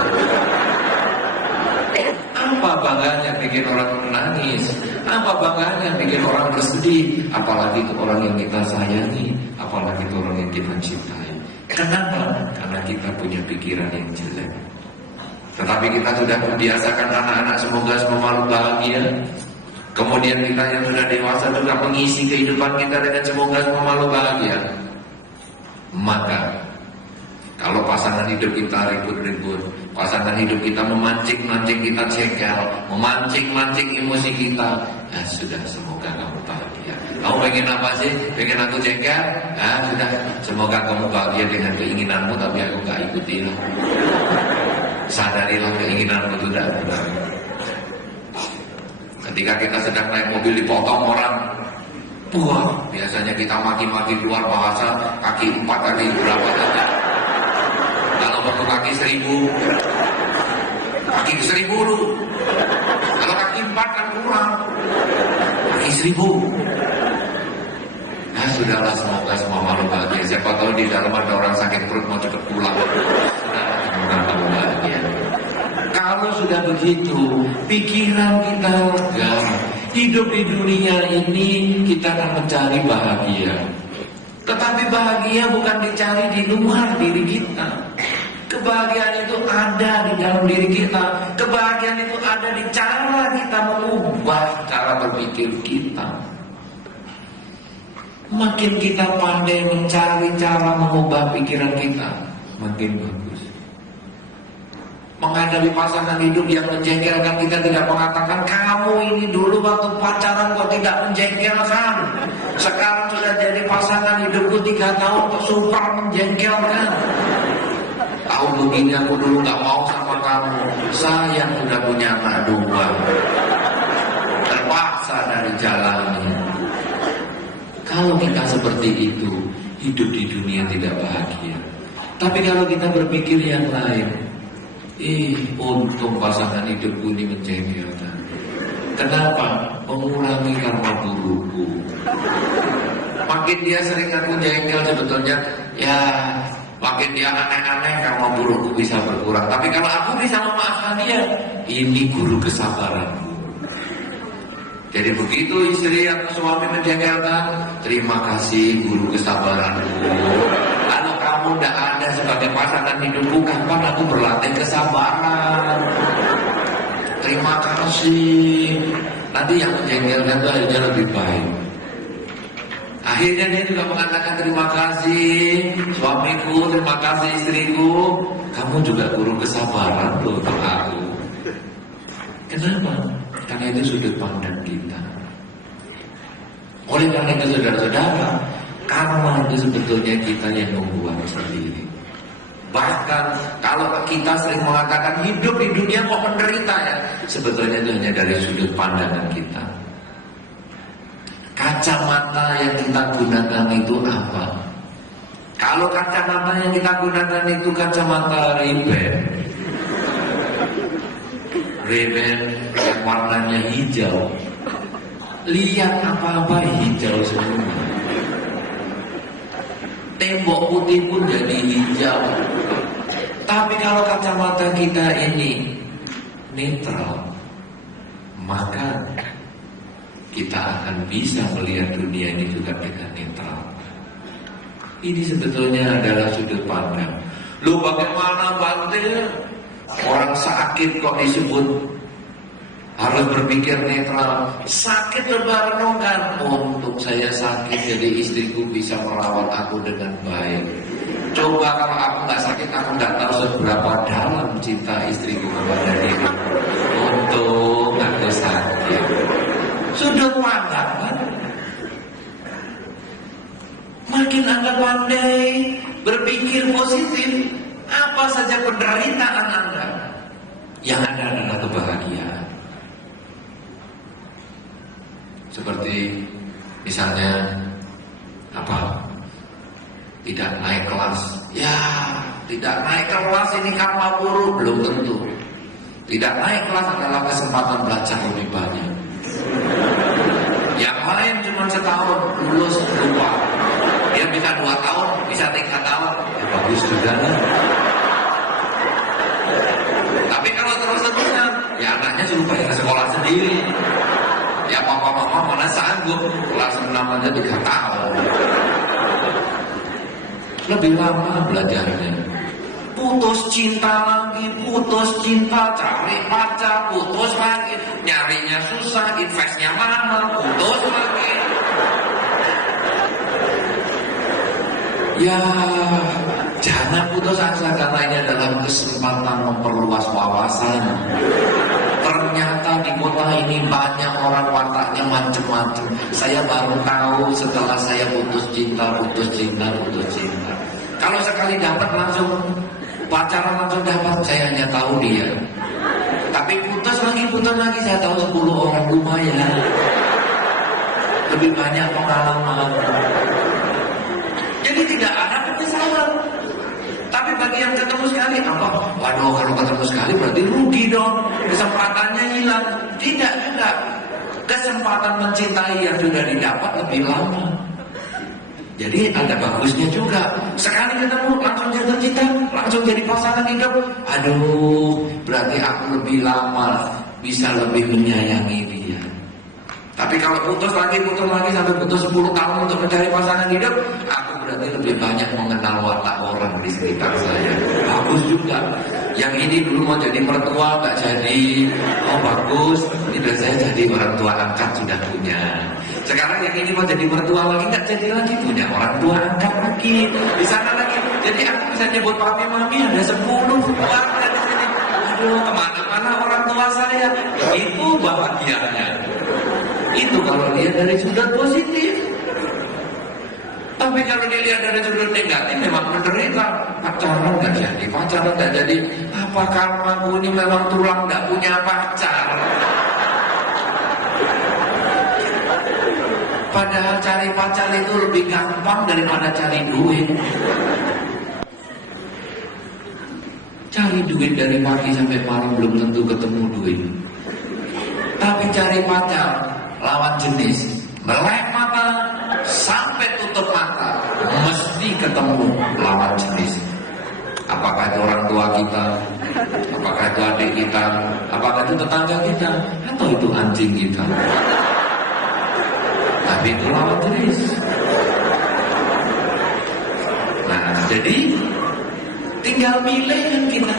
Apa bangganya bikin orang menangis? Apa bangganya bikin orang bersedih? Apalagi itu orang yang kita sayangi, apalagi itu orang yang kita cintai. Kenapa? Karena kita punya pikiran yang jelek. Tetapi kita sudah membiasakan anak-anak semoga semua makhluk bahagia. Kemudian kita yang sudah dewasa juga mengisi kehidupan kita dengan semoga semua makhluk bahagia. Maka kalau pasangan hidup kita ribut-ribut, pasangan hidup kita memancing-mancing kita jengkel, memancing-mancing emosi kita, Ya sudah, semoga kamu bahagia. Kamu pengen apa sih? Pengen aku jengkel? Ya sudah, semoga kamu bahagia dengan keinginanmu, tapi aku gak ikutin. Sadarilah keinginanmu itu tidak benar. Ketika kita sedang naik mobil dipotong orang, wah, biasanya kita maki-maki keluar bahasa kaki 4, kaki berapa saja. Kalau perlu kaki 1000, kaki 1000 dulu. Kalau kaki 4 kan kurang, kaki 1000. Nah sudahlah, semoga semua makhluk bahagia. Siapa tahu di dalam ada orang sakit perut mau cepat pulang. Sudahlah, semoga kamu bahagia. Kalau sudah begitu, pikiran kita lega. Hidup di dunia ini kita akan mencari bahagia. Tetapi bahagia bukan dicari di luar diri kita. Kebahagiaan itu ada di dalam diri kita. Kebahagiaan itu ada di cara kita mengubah cara berpikir kita. Makin kita pandai mencari cara mengubah pikiran kita, makin bagus. Menghadapi pasangan hidup yang menjengkelkan, kita tidak mengatakan kamu ini dulu waktu pacaran kok tidak menjengkelkan, sekarang sudah jadi pasangan hidupku 3 tahun kok super menjengkelkan. Tahu begini aku dulu gak mau sama kamu, saya sudah punya anak 2, terpaksa dari jalannya. Kalau kita seperti itu, hidup di dunia tidak bahagia. Tapi kalau kita berpikir yang lain, untung pasangan hidupku ini menjengkelkan. Kenapa? Mengurangi karma burukku. Makin dia sering aku jengkel, sebetulnya ya makin dia aneh-aneh, karma burukku bisa berkurang. Tapi kalau aku bisa memaafkan dia, ini guru kesabaranku. Jadi begitu istri atau suami menjengkelkan, terima kasih guru kesabaranku. Lalu kamu tidak ada sebagai pasangan hidupku, kapan aku berlatih kesabaran? Terima kasih. Nanti yang menjengkelkan itu akhirnya lebih baik. Akhirnya dia juga mengatakan terima kasih suamiku, terima kasih istriku. Kamu juga guru kesabaran loh untuk aku. Kenapa? Karena itu sudut pandang kita. Oleh karena itu saudara-saudara, karma itu sebetulnya kita yang membuat sendiri. Bahkan kalau kita sering mengatakan hidup di dunia kok menderita ya, sebetulnya itu hanya dari sudut pandangan kita. Kacamata yang kita gunakan itu apa? Kalau kacamata yang kita gunakan itu kacamata Ray-Ban yang warnanya hijau, lihat apa-apa hijau semua. Tembok putih pun jadi hijau. Tapi kalau kacamata kita ini netral, maka kita akan bisa melihat dunia ini juga dengan netral. Ini sebetulnya adalah sudut pandang. Loh, bagaimana Bante? Orang sakit kok disebut harus berpikir netral. Sakit lebaran, untuk saya sakit jadi istriku bisa merawat aku dengan baik. Coba kalau aku nggak sakit, aku nggak tahu seberapa dalam cinta istriku kepada diriku. Untuk aku sakit. Sudut pandang kan? Makin Anda pandai berpikir positif, apa saja penderitaan Anda, yang ada adalah kebahagiaan. Seperti misalnya apa? Tidak naik kelas. Ya, tidak naik kelas ini karma buruk, belum tentu. Tidak naik kelas adalah kesempatan belajar lebih banyak. Yang lain cuma setahun lulus lupa. Dia bisa 2 tahun, bisa 3 tahun, ya bagus juga lah. Tapi kalau terus-terusan, ya anaknya suruh bayar sekolah sendiri. Ya papa-papa mana sanggup, kelas 6 aja 3 tahun. Lebih lama belajarnya. Putus cinta lagi, putus cinta, cari pacar, putus lagi, nyarinya susah, investnya mana, putus lagi. Ya, jangan putus asa karena ini adalah kesempatan memperluas wawasan. Ternyata di kota ini banyak orang wataknya macam-macam. Saya baru tahu setelah saya putus cinta. Kalau sekali dapat langsung pacaran langsung dapat, saya hanya tahu dia. Tapi putus lagi saya tahu 10 orang, lumayan. Lebih banyak pengalaman. Jadi tidak ada penyesalan. Tapi bagi yang ketemu sekali, apa? Waduh, kalau ketemu sekali berarti rugi dong. Kesempatannya hilang. Tidak juga. Kesempatan mencintai yang sudah didapat lebih lama. Jadi ada bagusnya juga. Sekali ketemu langsung jatuh cinta, langsung jadi pasangan hidup. Aduh, berarti aku lebih lama bisa lebih menyayangi dia. Tapi kalau putus lagi sampai putus 10 tahun untuk mencari pasangan hidup, aku berarti lebih banyak mengenal watak orang di sekitar saya. Bagus juga. Yang ini dulu mau jadi mertua gak jadi. Oh bagus, ini udah saya jadi orang tua angkat sudah punya. Sekarang yang ini mau jadi mertua lagi gak jadi lagi, punya orang tua angkat lagi. Di sana lagi. Jadi aku bisa nyebut papi mami ada 10 orang di sini. Aduh, kemana-mana orang tua saya. Itu bahagianya. Itu kalau lihat dari sudut positif. Tapi kalau dilihat dari sudut negatif, memang menderita. Pacaran gak jadi. Apa karmaku ini memang tulang gak punya pacar? Padahal cari pacar itu lebih gampang daripada cari duit. Cari duit dari pagi sampai malam belum tentu ketemu duit. Tapi cari pacar lawan jenis, melek mata sampai tutup mata, mesti ketemu lawan jenis. Apakah itu orang tua kita, apakah itu adik kita, apakah itu tetangga kita, atau itu anjing kita. Tapi itu lawan jenis. Nah, jadi tinggal milih kan kita.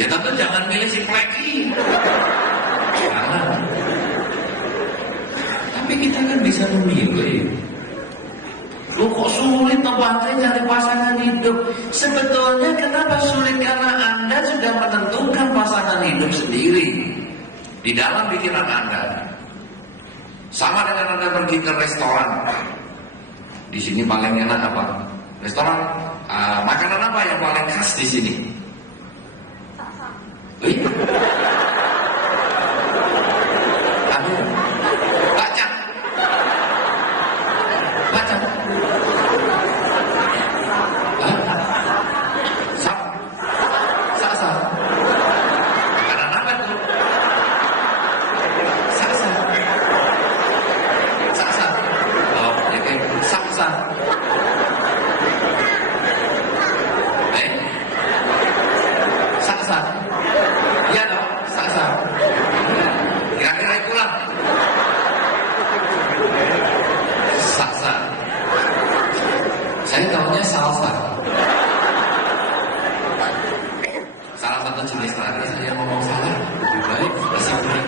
Ya tentu jangan milih si pleki. Jangan. Tapi kita kan bisa memilih. Loh kok sulit membantai cari pasangan hidup? Sebetulnya kenapa sulit? Karena Anda sudah menentukan pasangan hidup sendiri di dalam pikiran Anda. Sama dengan Anda pergi ke restoran. Di sini paling enak apa? Restoran, makanan apa yang paling khas di sini? Saya tahunya salsa. Salah satu jenis tadi saya ngomong salah, lebih baik disiplin.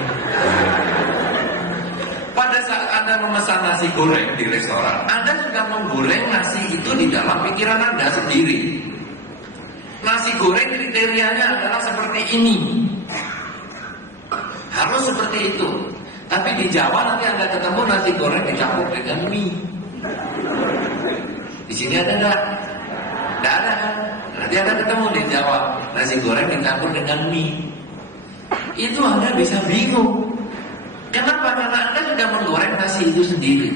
Pada saat Anda memesan nasi goreng di restoran, Anda sudah menggoreng nasi itu di dalam pikiran Anda sendiri. Nasi goreng kriterianya adalah seperti ini, harus seperti itu. Tapi di Jawa nanti Anda ketemu nasi goreng dicampur dengan mie. Di sini ada enggak? Enggak ada kan? Nanti Anda ketemu di Jawa nasi goreng dicampur dengan mie. Itu Anda bisa bingung. Kenapa? Karena Anda sudah menggoreng nasi itu sendiri.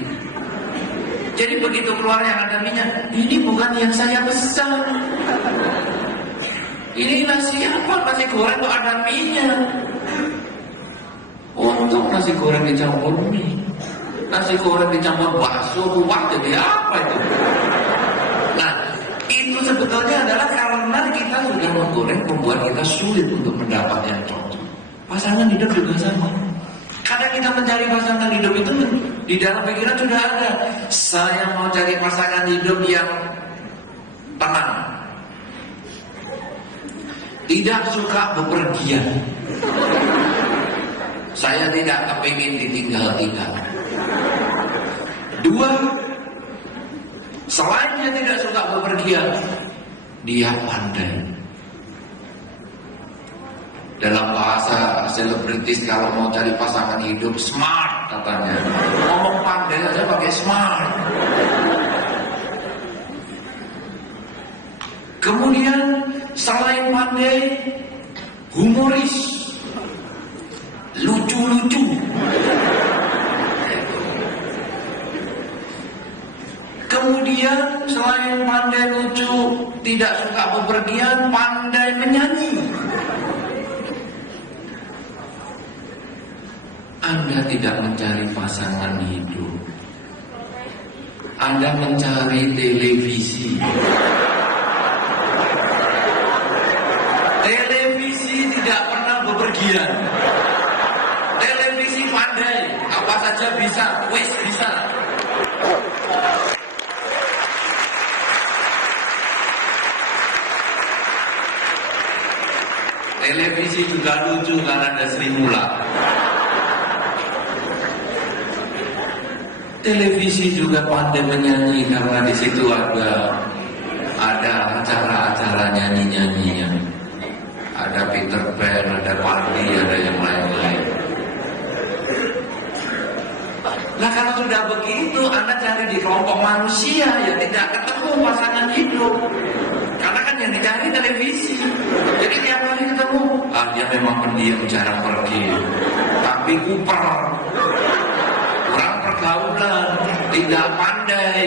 Jadi begitu keluar yang ada minyak, ini bukan yang saya pesan. Ini nasi apa? Nasi goreng kok ada minyak? Untuk nasi goreng dicampur mie. Nasi goreng dicampur bakso, wah jadi apa itu? Nah, itu sebetulnya adalah karena kita sudah menggoreng membuat kita sulit untuk mendapat yang cocok. Pasangan hidup juga sama. Karena kita mencari pasangan hidup itu di dalam pikiran sudah ada. Saya mau cari pasangan hidup yang tenang, tidak suka bepergian. Saya tidak kepingin ditinggal-tinggal. 2, selain dia tidak suka bepergian, dia pandai. Dalam bahasa selebritis kalau mau cari pasangan hidup smart katanya. Ngomong pandai aja pakai smart. Kemudian selain pandai, humoris, lucu-lucu. Kemudian selain pandai lucu, tidak suka bepergian, pandai menyanyi. Anda tidak mencari pasangan hidup, Anda mencari televisi. Televisi tidak pernah bepergian. Televisi pandai, apa saja bisa, wis bisa. Televisi juga lucu karena ada Sri Mula. Televisi juga pandai menyanyi karena di situ ada acara-acara nyanyi-nyanyinya. Ada Peter Pan, ada Pandi, ada yang lain-lain. Nah kalau sudah begitu, Anda cari di kelompok manusia ya tidak ketemu pasangan hidup. Karena kan yang dicari televisi. Jadi tiap kali ketemu, dia memang pendiam, jarang pergi, tapi kuper, kurang pergaulan, tidak pandai.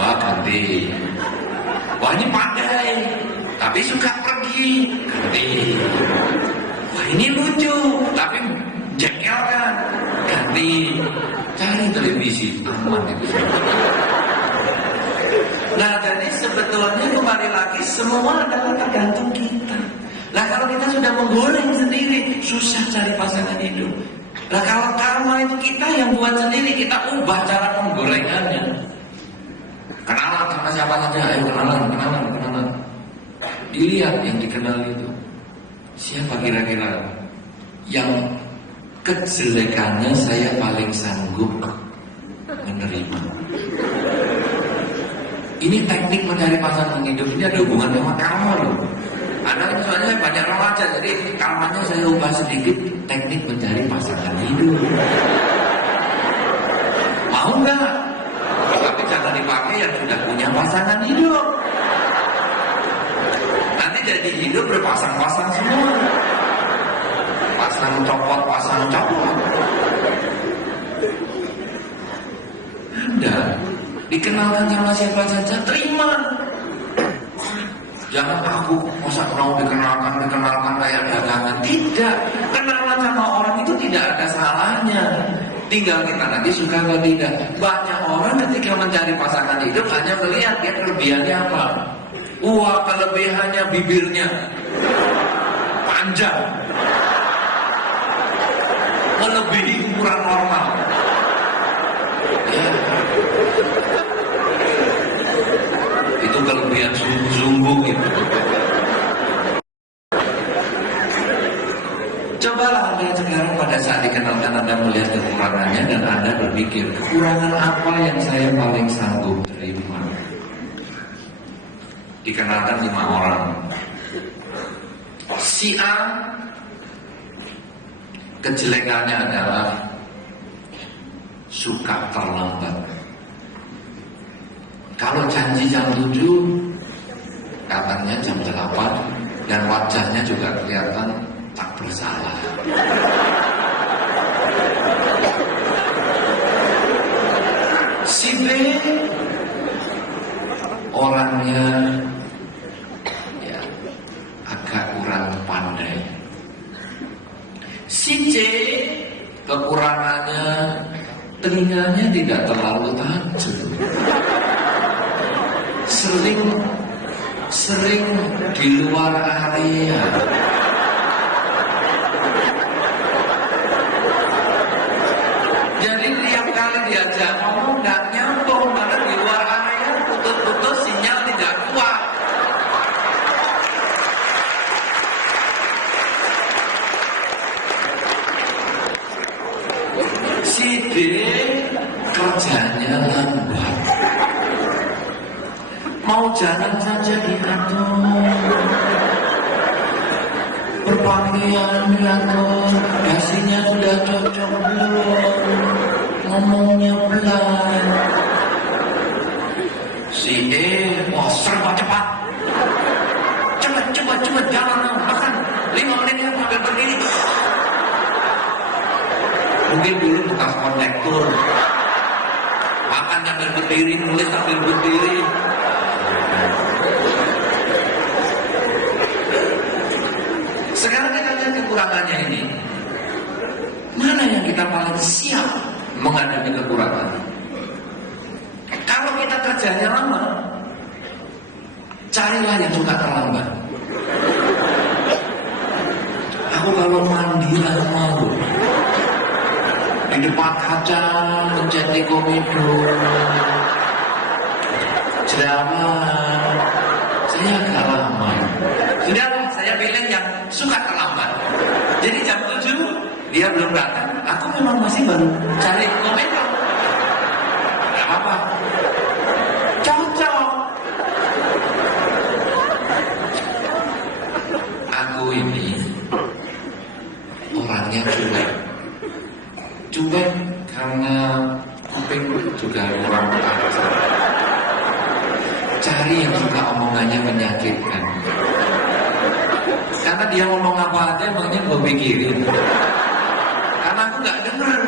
Wah ganti. Wah ini pandai, tapi suka pergi, ganti. Wah ini lucu, tapi jengkel kan, ganti. Cari televisi, aman itu. Nah jadi sebetulnya kembali lagi semua adalah tergantung kita. Nah kalau kita sudah menggoreng sendiri, susah cari pasangan hidup. Nah kalau karma itu kita yang buat sendiri, kita ubah cara penggorengannya. Kenalan sama siapa saja, ayo kenalan. Dilihat yang dikenal itu siapa kira-kira yang kejelekannya saya paling sanggup menerima. Ini teknik mencari pasangan hidup ini ada hubungan sama karma loh. Anda soalnya banyak remaja, jadi karmanya saya ubah sedikit, teknik mencari pasangan hidup. Mau nggak? Tapi jangan dipakai yang sudah punya pasangan hidup. Nanti jadi hidup berpasang-pasang semua. Pasang copot. Anda dikenalkan sama siapa saja, terima. Jangan aku masa mau dikenalkan kayak dagangan. Tidak, kenalan sama orang itu tidak ada salahnya. Tinggal kita nanti suka atau tidak. Banyak orang ketika mencari pasangan hidup hanya melihat dia kelebihannya apa. Wah kelebihannya bibirnya panjang, melebihi ukuran normal. Itu kelebihan sungguh gitu. Cobalah Anda sekarang pada saat dikenalkan Anda melihat kekurangannya dan Anda berpikir, kekurangan apa yang saya paling sanggup terima. Dikenalkan 5 orang. Si A kejelekannya adalah suka terlambat. Kalau janji jam 7, katanya jam 8, dan wajahnya juga kelihatan tak bersalah. Si B orangnya ya agak kurang pandai. Si C kekurangannya telinganya tidak terlalu tajam. Sering di luar area. Jadi tiap kali diajak ngomong nggak nyambung karena di luar area putus-putus sinyal tidak kuat. Si D kerjanya lambat. Mau jalan saja diatur, wangiannya kok, dasinya sudah cocok belum, ngomongnya pelan. Si wah serba cepat. Cepat jangan makan 5 menit ya sambil berdiri. Mungkin dulu bekas konektor, makan sambil berdiri, nulis sambil berdiri. Sekarang kita lihat kekurangannya ini. Mana yang kita paling siap menghadapi kekurangan? Kalau kita kerjanya lama, carilah yang suka terlambat. Aku kalau mandi lama di depan kaca mencetak komedo, jerawat, saya agak lama. Sudah, saya pilih yang suka terlambat. Jadi jam 7 dia belum datang, aku memang masih baru cari komedo. Tidak apa-apa, cocok. Aku ini orangnya cuek karena kuping juga kurang tajam. Cari yang suka omongannya menyakitkan. Karena dia ngomong apa aja emangnya gue pikirin. Karena aku nggak denger.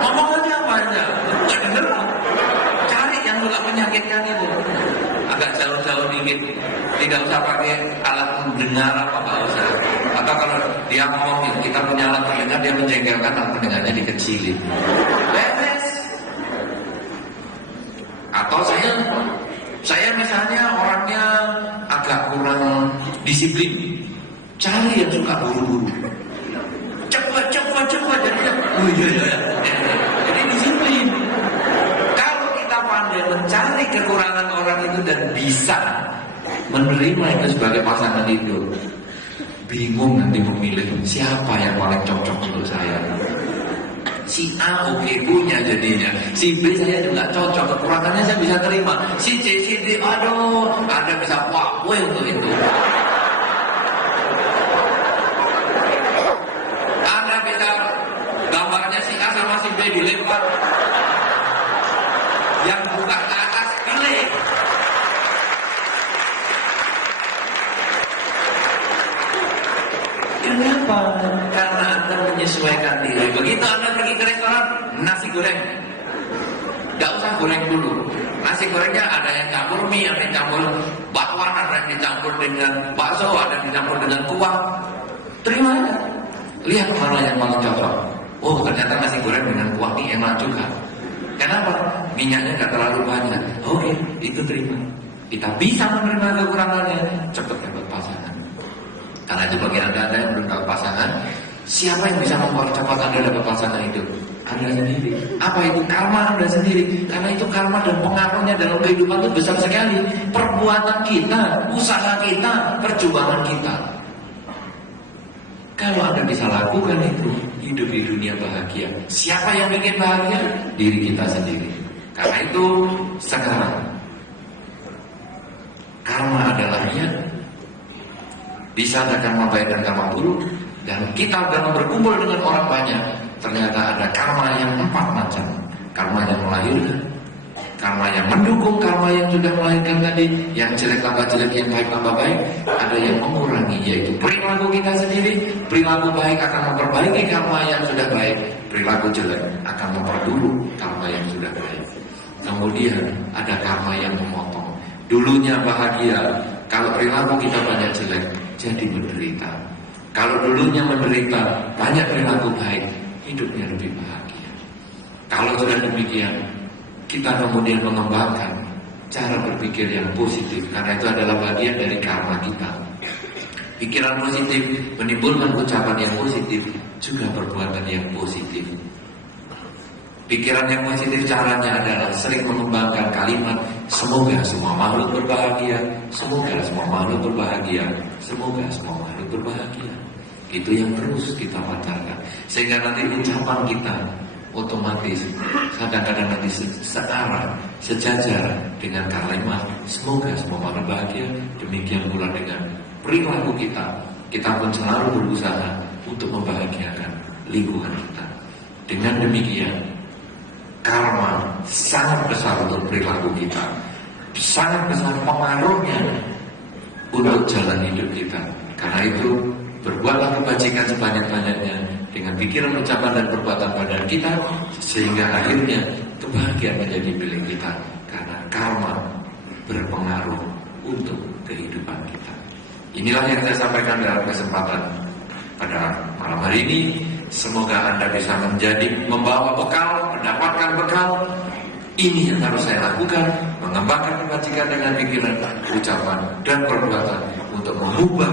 Ngomong aja apa aja, nggak denger. Cari yang suka menyakitkan itu. Agak jauh-jauh dikit. Tidak usah pakai alat mendengar apa nggak usah. Atau kalau dia ngomong kita punya alat pendengar, dia menjengkelkan, alat pendengarnya dikecilin. Beres. Atau saya misalnya orangnya agak kurang disiplin, cari yang suka buru-buru, cepat jadinya, oh iya, jadi disiplin. Kalau kita pandai mencari kekurangan orang itu dan bisa menerima itu sebagai pasangan hidup, bingung nanti memilih siapa yang paling cocok untuk saya. Si A oke punya jadinya, si B saya juga cocok, kekurangannya saya bisa terima, si C, si D, aduh, Anda bisa wah untuk itu. Anda bisa gambarnya si A sama si B dilempar, yang buka ke atas pilih. Kenapa? Karena Anda menyesuaikan diri. Begitu Anda pergi ke restoran, nasi goreng, gak usah goreng dulu. Nasi gorengnya ada yang campur mie, ada yang campur bakwan, ada yang dicampur dengan bakso, ada yang dicampur dengan kuah. Terima aja. Lihat mana yang paling cocok. Oh, ternyata nasi goreng dengan kuah ini enak juga. Kenapa? Minyaknya gak terlalu banyak. Oke, itu terima. Kita bisa menerima kekurangannya, cepat dapat pasangan. Karena itu bagi Anda yang belum dapat pasangan, siapa yang bisa mempercepat Anda dapat pasangan itu? Anda sendiri. Apa itu? Karma Anda sendiri. Karena itu karma dan pengaruhnya dalam kehidupan itu besar sekali. Perbuatan kita, usaha kita, perjuangan kita. Kalau Anda bisa lakukan itu, hidup di dunia bahagia. Siapa yang bikin bahagia? Diri kita sendiri. Karena itu sekarang karma adalah niat. Bisa ada karma baik dan karma buruk. Dan kita dalam berkumpul dengan orang banyak, ternyata ada karma yang 4 macam. Karma yang melahirkan, karma yang mendukung, karma yang sudah melahirkan tadi, yang jelek tambah jelek, yang baik tambah baik. Ada yang mengurangi, yaitu perilaku kita sendiri. Perilaku baik akan memperbaiki karma yang sudah baik, perilaku jelek akan memperburuk karma yang sudah baik. Kemudian ada karma yang memotong. Dulunya bahagia, kalau perilaku kita banyak jelek, jadi menderita. Kalau dulunya menderita, banyak perilaku baik, hidupnya lebih bahagia. Kalau sudah demikian, kita kemudian mengembangkan cara berpikir yang positif, karena itu adalah bagian dari karma kita. Pikiran positif menimbulkan ucapan yang positif, juga perbuatan yang positif. Pikiran yang positif caranya adalah sering mengembangkan kalimat semoga semua makhluk berbahagia, semoga semua makhluk berbahagia, semoga semua makhluk berbahagia. Itu yang terus kita pancarkan, sehingga nanti ucapan kita otomatis kadang-kadang nanti searah, sejajar dengan kalimat semoga semua makhluk bahagia. Demikian pula dengan perilaku kita. kita pun selalu berusaha untuk membahagiakan lingkungan kita. Dengan demikian, karma sangat besar untuk perilaku kita, sangat besar pengaruhnya untuk jalan hidup kita. Karena itu, berbuatlah kebajikan sebanyak-banyaknya dengan pikiran, ucapan, dan perbuatan badan kita, sehingga akhirnya kebahagiaan menjadi milik kita. Karena karma berpengaruh untuk kehidupan kita. Inilah yang saya sampaikan dalam kesempatan pada malam hari ini. Semoga Anda bisa membawa bekal, mendapatkan bekal. Ini yang harus saya lakukan, mengembangkan kebajikan dengan pikiran, ucapan, dan perbuatan untuk mengubah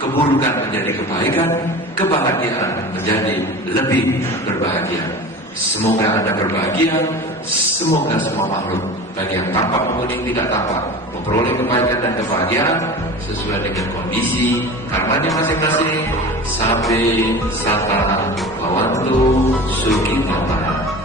keburukan menjadi kebaikan, kebahagiaan menjadi lebih berbahagia. Semoga Anda berbahagia, semoga semua makhluk, baik yang tampak maupun yang tidak tampak, memperoleh kebaikan dan kebahagiaan sesuai dengan kondisi karmanya masing-masing. Sabe sata bawantu sukhi mata.